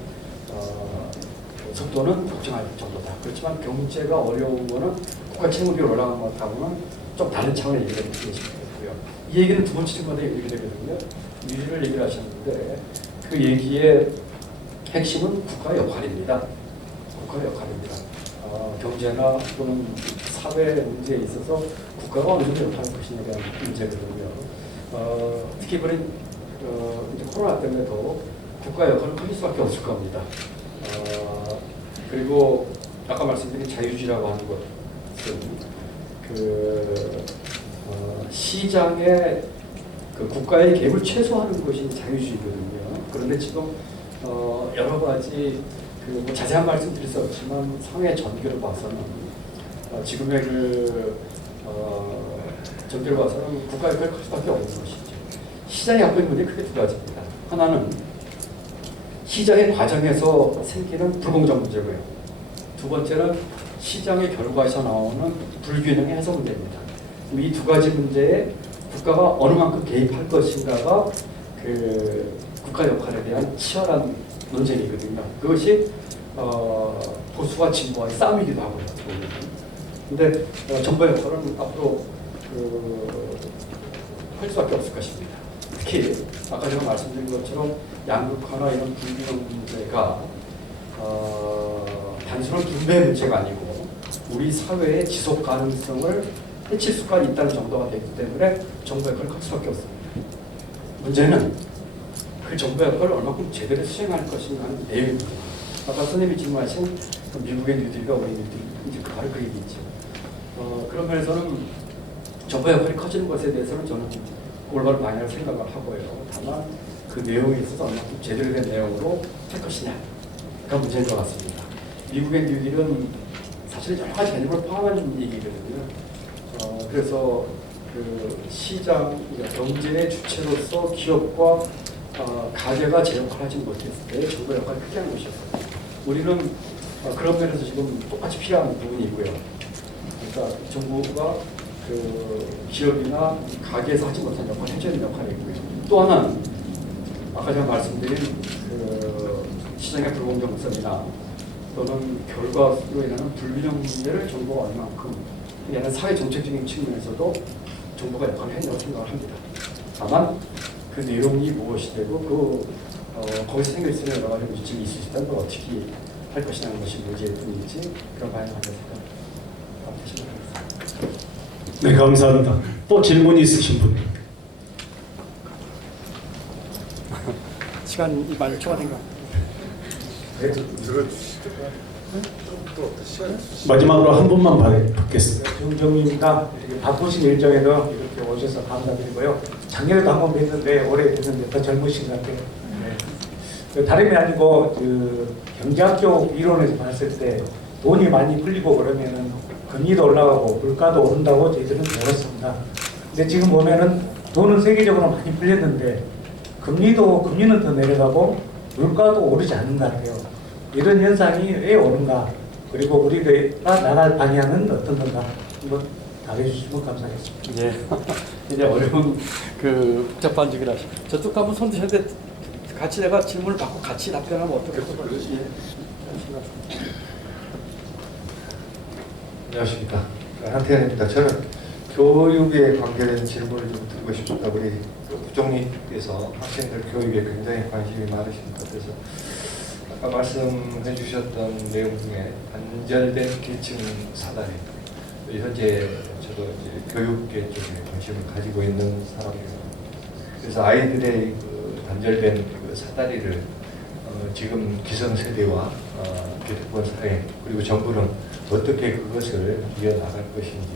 속도는 걱정할 정도다. 그렇지만 경제가 어려운 거는 국가 채무비가 올라간 것하고는 좀 다른 차원의 얘기가 되시면 되고요. 이 얘기는 두 번째 질문에 얘기되거든요. 유지를 얘기를 하셨는데 그 얘기의 핵심은 국가의 역할입니다. 국가의 역할입니다. 경제나 또는 사회 문제에 있어서 국가가 어느 정도 역할을 할 것이냐에 대한 문제거든요. 특히 이번에 이제 코로나 때문에 더 국가 역할은 커질 수밖에 없을 겁니다. 그리고 아까 말씀드린 자유주의라고 하는 것은 시장의 국가의 개입을 최소화하는 것이 자유주의거든요. 그런데 지금 여러 가지 뭐 자세한 말씀 드릴 수 없지만 상해 전개를 봐서는 지금의 전개를 봐서는 국가의 역할이 클 수밖에 없는 것이죠. 시장이 갖고 있는 문제 크게 두 가지입니다. 하나는 시장의 과정에서 생기는 불공정 문제고요. 두 번째는 시장의 결과에서 나오는 불균형의 해소 문제입니다. 이 두 가지 문제에 국가가 어느 만큼 개입할 것인가가 국가 역할에 대한 치열한 논쟁이거든요. 그것이 보수와 진보와의 싸움이기도 하고요. 그런데 정부의 역할은 앞으로 할 수밖에 없을 것입니다. 특히 아까 제가 말씀드린 것처럼 양극화나 이런 불균형 문제가 단순한 분배 문제가 아니고 우리 사회의 지속 가능성을 해칠 수가 있다는 정도가 되기 때문에 정부의 역할을 할 수밖에 없습니다. 문제는 그 정부의 역할을 얼마큼 제대로 수행할 것인가 하는 내용입니다. 아까 선생님이 질문하신 미국의 뉴딜과 우리 뉴딜, 이제 바로 그 얘기죠. 그런 면에서는 정부의 역할이 커지는 것에 대해서는 저는 올바른 방향을 생각을 하고요. 다만 그 내용에 있어서 얼마큼 제대로 된 내용으로 할 것이냐가 문제인 것 같습니다. 미국의 뉴딜은 사실 여러 가지 개념을 포함한 얘기거든요. 그래서 시장, 경제의 주체로서 기업과 가게가 제 역할을 하지 못했을 때 정부의 역할이 크게 하는 것이었어요. 우리는 그런 면에서 지금 똑같이 필요한 부분이 있고요. 그러니까 정부가 기업이나 가게에서 하지 못한 역할을 해주는 역할이 있고요. 또 하나는 아까 제가 말씀드린 시장의 불공정성이나 또는 결과로 인하는 불균형 문제를 정부가 얼만큼 얘는 사회 정책적인 측면에서도 정부가 역할을 했다고 생각을 합니다. 다만 그 내용이 무엇이 되고 거기서 생길 수 있는 여러 가지 문제점이 있을 수 있다면 또 어떻게 할 것이라는 것이 문제일 뿐이지 그런 방향을 가져서 생각하겠습니다. 네, 감사합니다. 또 질문이 있으신 분? 시간이 많이 초과된 것 마지막으로 한 분만 받겠습니다. 정정입니다. 바쁘신 일정에도 이렇게 오셔서 감사드리고요. 작년에도 한 번 뵀는데 올해 뵀는데 더 젊으신 것 같아요. 네. 다름이 아니고 경제학적 이론에서 봤을 때 돈이 많이 풀리고 그러면은 금리도 올라가고 물가도 오른다고 저희들은 배웠습니다. 근데 지금 보면은 돈은 세계적으로 많이 풀렸는데 금리는 더 내려가고 물가도 오르지 않는 것 같아요. 이런 현상이 왜 오른가? 그리고 우리가 나갈 방향은 어떤 건가? 한번 답해 주시면 감사하겠습니다. 예. 이제 어려운 복잡한 얘기를 하시고 저쪽 한번 손 드셨는데 같이 내가 질문을 받고 같이 답변하면 어떻겠어요? 예. 안녕하십니까. 한태현입니다. 저는 교육에 관계된 질문을 좀 드리고 싶습니다. 우리 부총리께서 학생들 교육에 굉장히 관심이 많으신 것 같아서 아까 말씀해 주셨던 내용 중에 단절된 계층 사다리 현재 저도 이제 교육계 쪽에 관심을 가지고 있는 사람이에요. 그래서 아이들의 단절된 사다리를 지금 기성세대와 기득권 사회 그리고 정부는 어떻게 그것을 이어나갈 것인지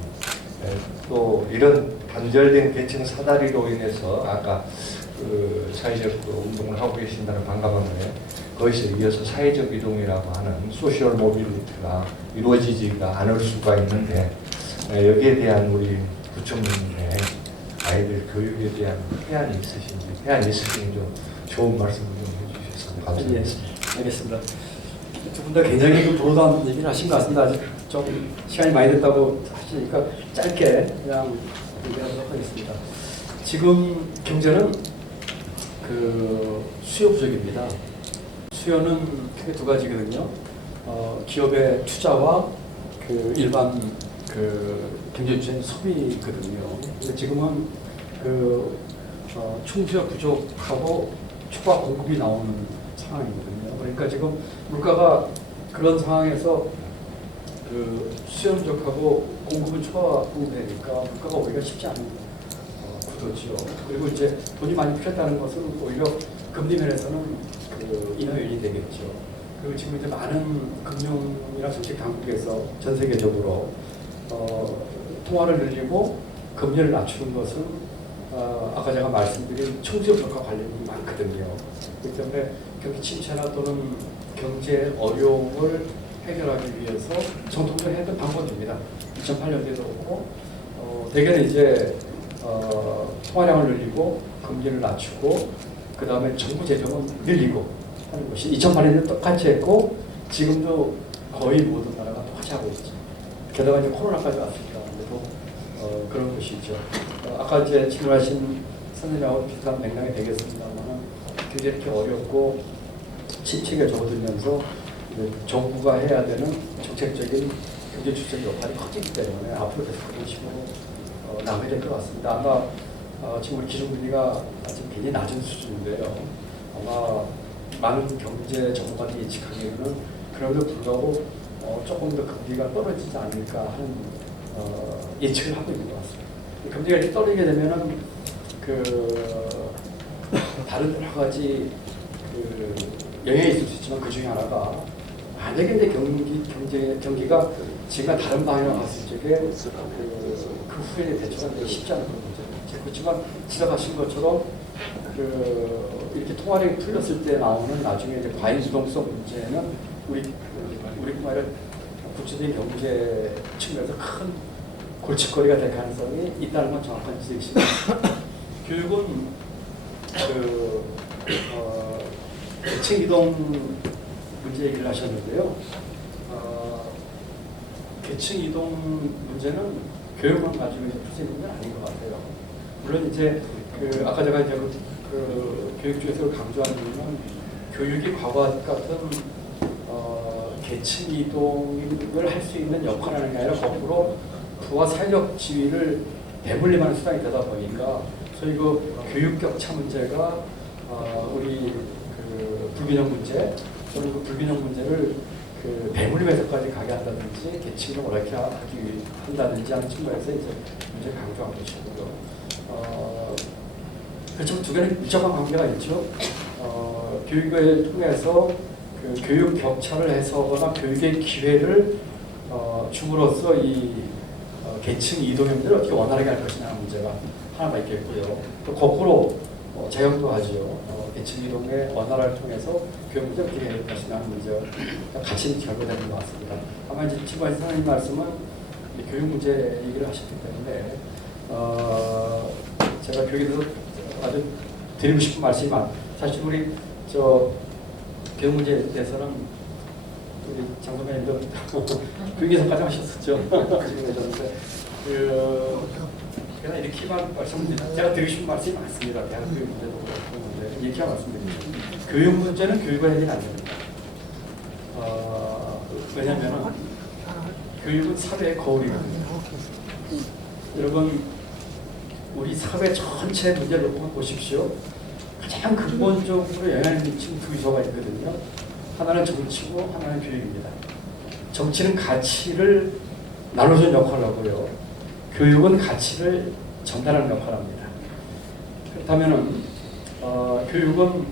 또 이런 단절된 계층 사다리로 인해서 아까 그 사회적 운동을 하고 계신다는 반가운데 거기서 이어서 사회적 이동이라고 하는 소셜 모빌리티가 이루어지지가 않을 수가 있는데 여기에 대한 우리 부총리의 아이들 교육에 대한 해안이 있으신지 해안이 있으시면 좀 좋은 말씀 좀 해주셔서 감사드리겠습니다. 예, 알겠습니다. 두 분 다 굉장히 그 브로드한 얘기를 하신 것 같습니다. 아직 좀 시간이 많이 됐다고 하시니까 짧게 그냥 얘기하도록 하겠습니다. 지금 경제는 그 수요 부족입니다. 수요는 크게 두 가지거든요. 기업의 투자와 그 일반 그 경제 주체인 소비거든요. 근데 지금은 그 충수요 부족하고 초과 공급이 나오는 상황이거든요. 그러니까 지금 물가가 그런 상황에서 그 수요 부족하고 공급은 초과 공급되니까 물가가 오히려 쉽지 않은 구도죠. 그리고 이제 돈이 많이 필요하다는 것은 오히려 금리 면에서는 그 인하 요인이 되겠죠. 그리고 지금 이제 많은 금융이나 정책 당국에서 전 세계적으로 통화를 늘리고 금리를 낮추는 것은 아까 제가 말씀드린 총수요 부족과 관련이 많거든요. 그렇기 때문에 경기 침체나 또는 경제 어려움을 해결하기 위해서 정통적으로 했던 방법입니다. 2008년에도 그렇고 대개는 이제 통화량을 늘리고 금리를 낮추고 그 다음에 정부 재정은 늘리고 하는 것이 2008년에도 똑같이 했고 지금도 거의 모든 나라가 똑같이 하고 있죠. 게다가 이제 코로나까지 왔으니까 그런 것이죠. 아까 이제 질문하신 선생님하고 비슷한 맥락이 되겠습니다만 굉장히 이렇게 어렵고 침체가 접어들면서 정부가 해야 되는 정책적인 경제 주체 역할이 커지기 때문에 앞으로 계속 그런 식으로 나가야 될 것 같습니다. 아마 지금 우리 기준금리가 아직 굉장히 낮은 수준인데요. 아마 많은 경제 전문가들이 예측하기에는 그럼에도 불구하고 조금 더 금리가 떨어지지 않을까 하는 예측을 하고 있는 것 같습니다. 금리가 이렇게 떨어지게 되면은 그 다른 여러 가지 그 영향이 있을 수 있지만 그 중에 하나가 만약에 이제 경기가 지금과 다른 방향으로 갔을 적에 그 후에 대처가 되게 쉽지 않은 문제죠. 그렇지만 지적하신 것처럼 이렇게 통화량이 풀렸을 때 나오는 나중에 이제 과잉 유동성 문제는 우리뿐만 아니라 국제적인 경제 측면에서 큰 골칫거리가 될 가능성이 있다는 건 정확한 지적이십니다. 교육은 계층 이동 문제 얘기를 하셨는데요. 계층 이동 문제는 교육만 가지고 풀 수 있는 문제는 아닌 것 같아요. 물론 이제 아까 제가 이제 교육 쪽에서 강조하는 부분은 교육이 과거와 같은 계층 이동을 할 수 있는 역할을 하는 게 아니라 거꾸로 부와 사회적 지위를 배분림하는 수단이 되다 보니까 소위 그 교육 격차 문제가 우리 그 불균형 문제 또는 그 불균형 문제를 그 배분림에서까지 가게 한다든지 계층을 오락게 하기 한다든지 하는 측면에서 이제 문제를 강조한 것이고요. 그렇지만 두 개는 밀접한 관계가 있죠. 교육을 통해서 그 교육 격차를 해소하거나 교육의 기회를 줌으로써 이 계층 이동의 문제를 어떻게 원활하게 할 것이냐 하는 문제가 하나가 있겠고요. 또 거꾸로 재형도 하죠. 계층 이동의 원활을 통해서 교육 문제를 어떻게 해야 할 것이냐 하는 문제가 같이 결부되는 것 같습니다. 아마 이제 지금 선생님 말씀은 교육 문제 얘기를 하셨기 때문에 제가 교육에 대해서 아주 드리고 싶은 말씀이 사실 우리 교육 문제에 대해서는 우리 장 선배님도 교육에서까지 하셨었죠. 하셨는데 그냥 이렇게만 말씀드립니다. 제가 드리고 싶은 말씀이 많습니다. 대학 교육 문제도 그렇고 이렇게만 말씀드립니다. 교육 문제는 교육을 해야 안 됩니다. 왜냐하면 교육은 사회의 거울이거든요. 여러분 우리 사회 전체 문제를 놓고 보십시오. 가장 근본적으로 영향을 미치는 두 요소가 있거든요. 하나는 정치고 하나는 교육입니다. 정치는 가치를 나눠주는 역할을 하고요. 교육은 가치를 전달하는 역할을 합니다. 그렇다면 교육은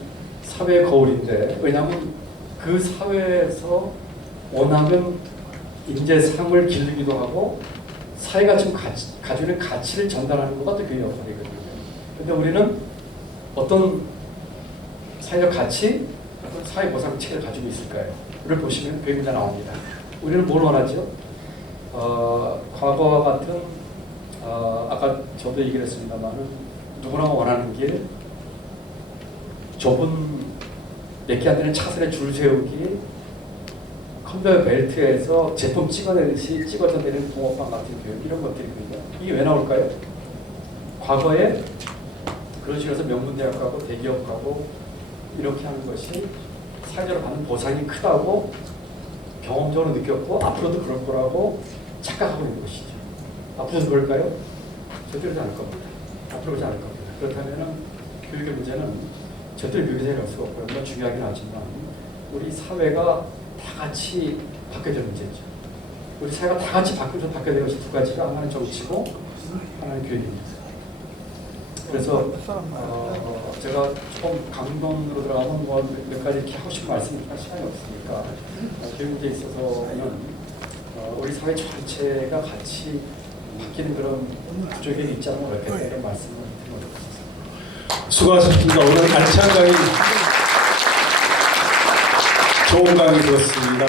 사회의 거울인데, 왜냐하면 그 사회에서 원하는 인재상을 기르기도 하고 사회가 지금 가지고 있는 가치를 전달하는 것가 또 교육의 역할이거든요. 근데 우리는 어떤 사회적 가치, 어떤 사회 보상 체계를 가지고 있을까요? 를 보시면 교육 문제 나옵니다. 우리는 뭘 원하죠? 과거와 같은 아까 저도 얘기를 했습니다만은 누구나 원하는 길, 좁은 몇 개 안 되는 차선에 줄 세우기, 컴퓨터 벨트에서 제품 찍어내듯이 찍어서 내는 붕어빵 같은 교육, 이런 것들입니다. 이게 왜 나올까요? 과거에 그런 식으로 해서 명문대학 가고 대기업 가고 이렇게 하는 것이 사회적으로 받는 보상이 크다고 경험적으로 느꼈고 앞으로도 그럴 거라고 착각하고 있는 것이죠. 앞으로도 그럴까요? 절대 그러지 않을 겁니다. 앞으로 그러지 않을 겁니다. 그렇다면 교육의 문제는 절대 교육의 없을 수 없고요. 물론 중요하긴 하지만 우리 사회가 다 같이 바뀌어야 될 문제죠. 우리 사회가 다 같이 바뀌어야 될 것이 두 가지가, 하나는 정치고 하나는 교육입니다. 그래서 제가 조금 강론으로 들어가면 몇 가지 이렇게 하고 싶은 말씀을 할 시간이 없으니까 교육 문제에 있어서는 우리 사회 전체가 같이 바뀌는 그런 구조에 있지 않으면 어렵겠다, 이런 말씀을 드리고 싶습니다. 수고하셨습니다. 오늘 알찬 강의, 좋은 강의 되었습니다.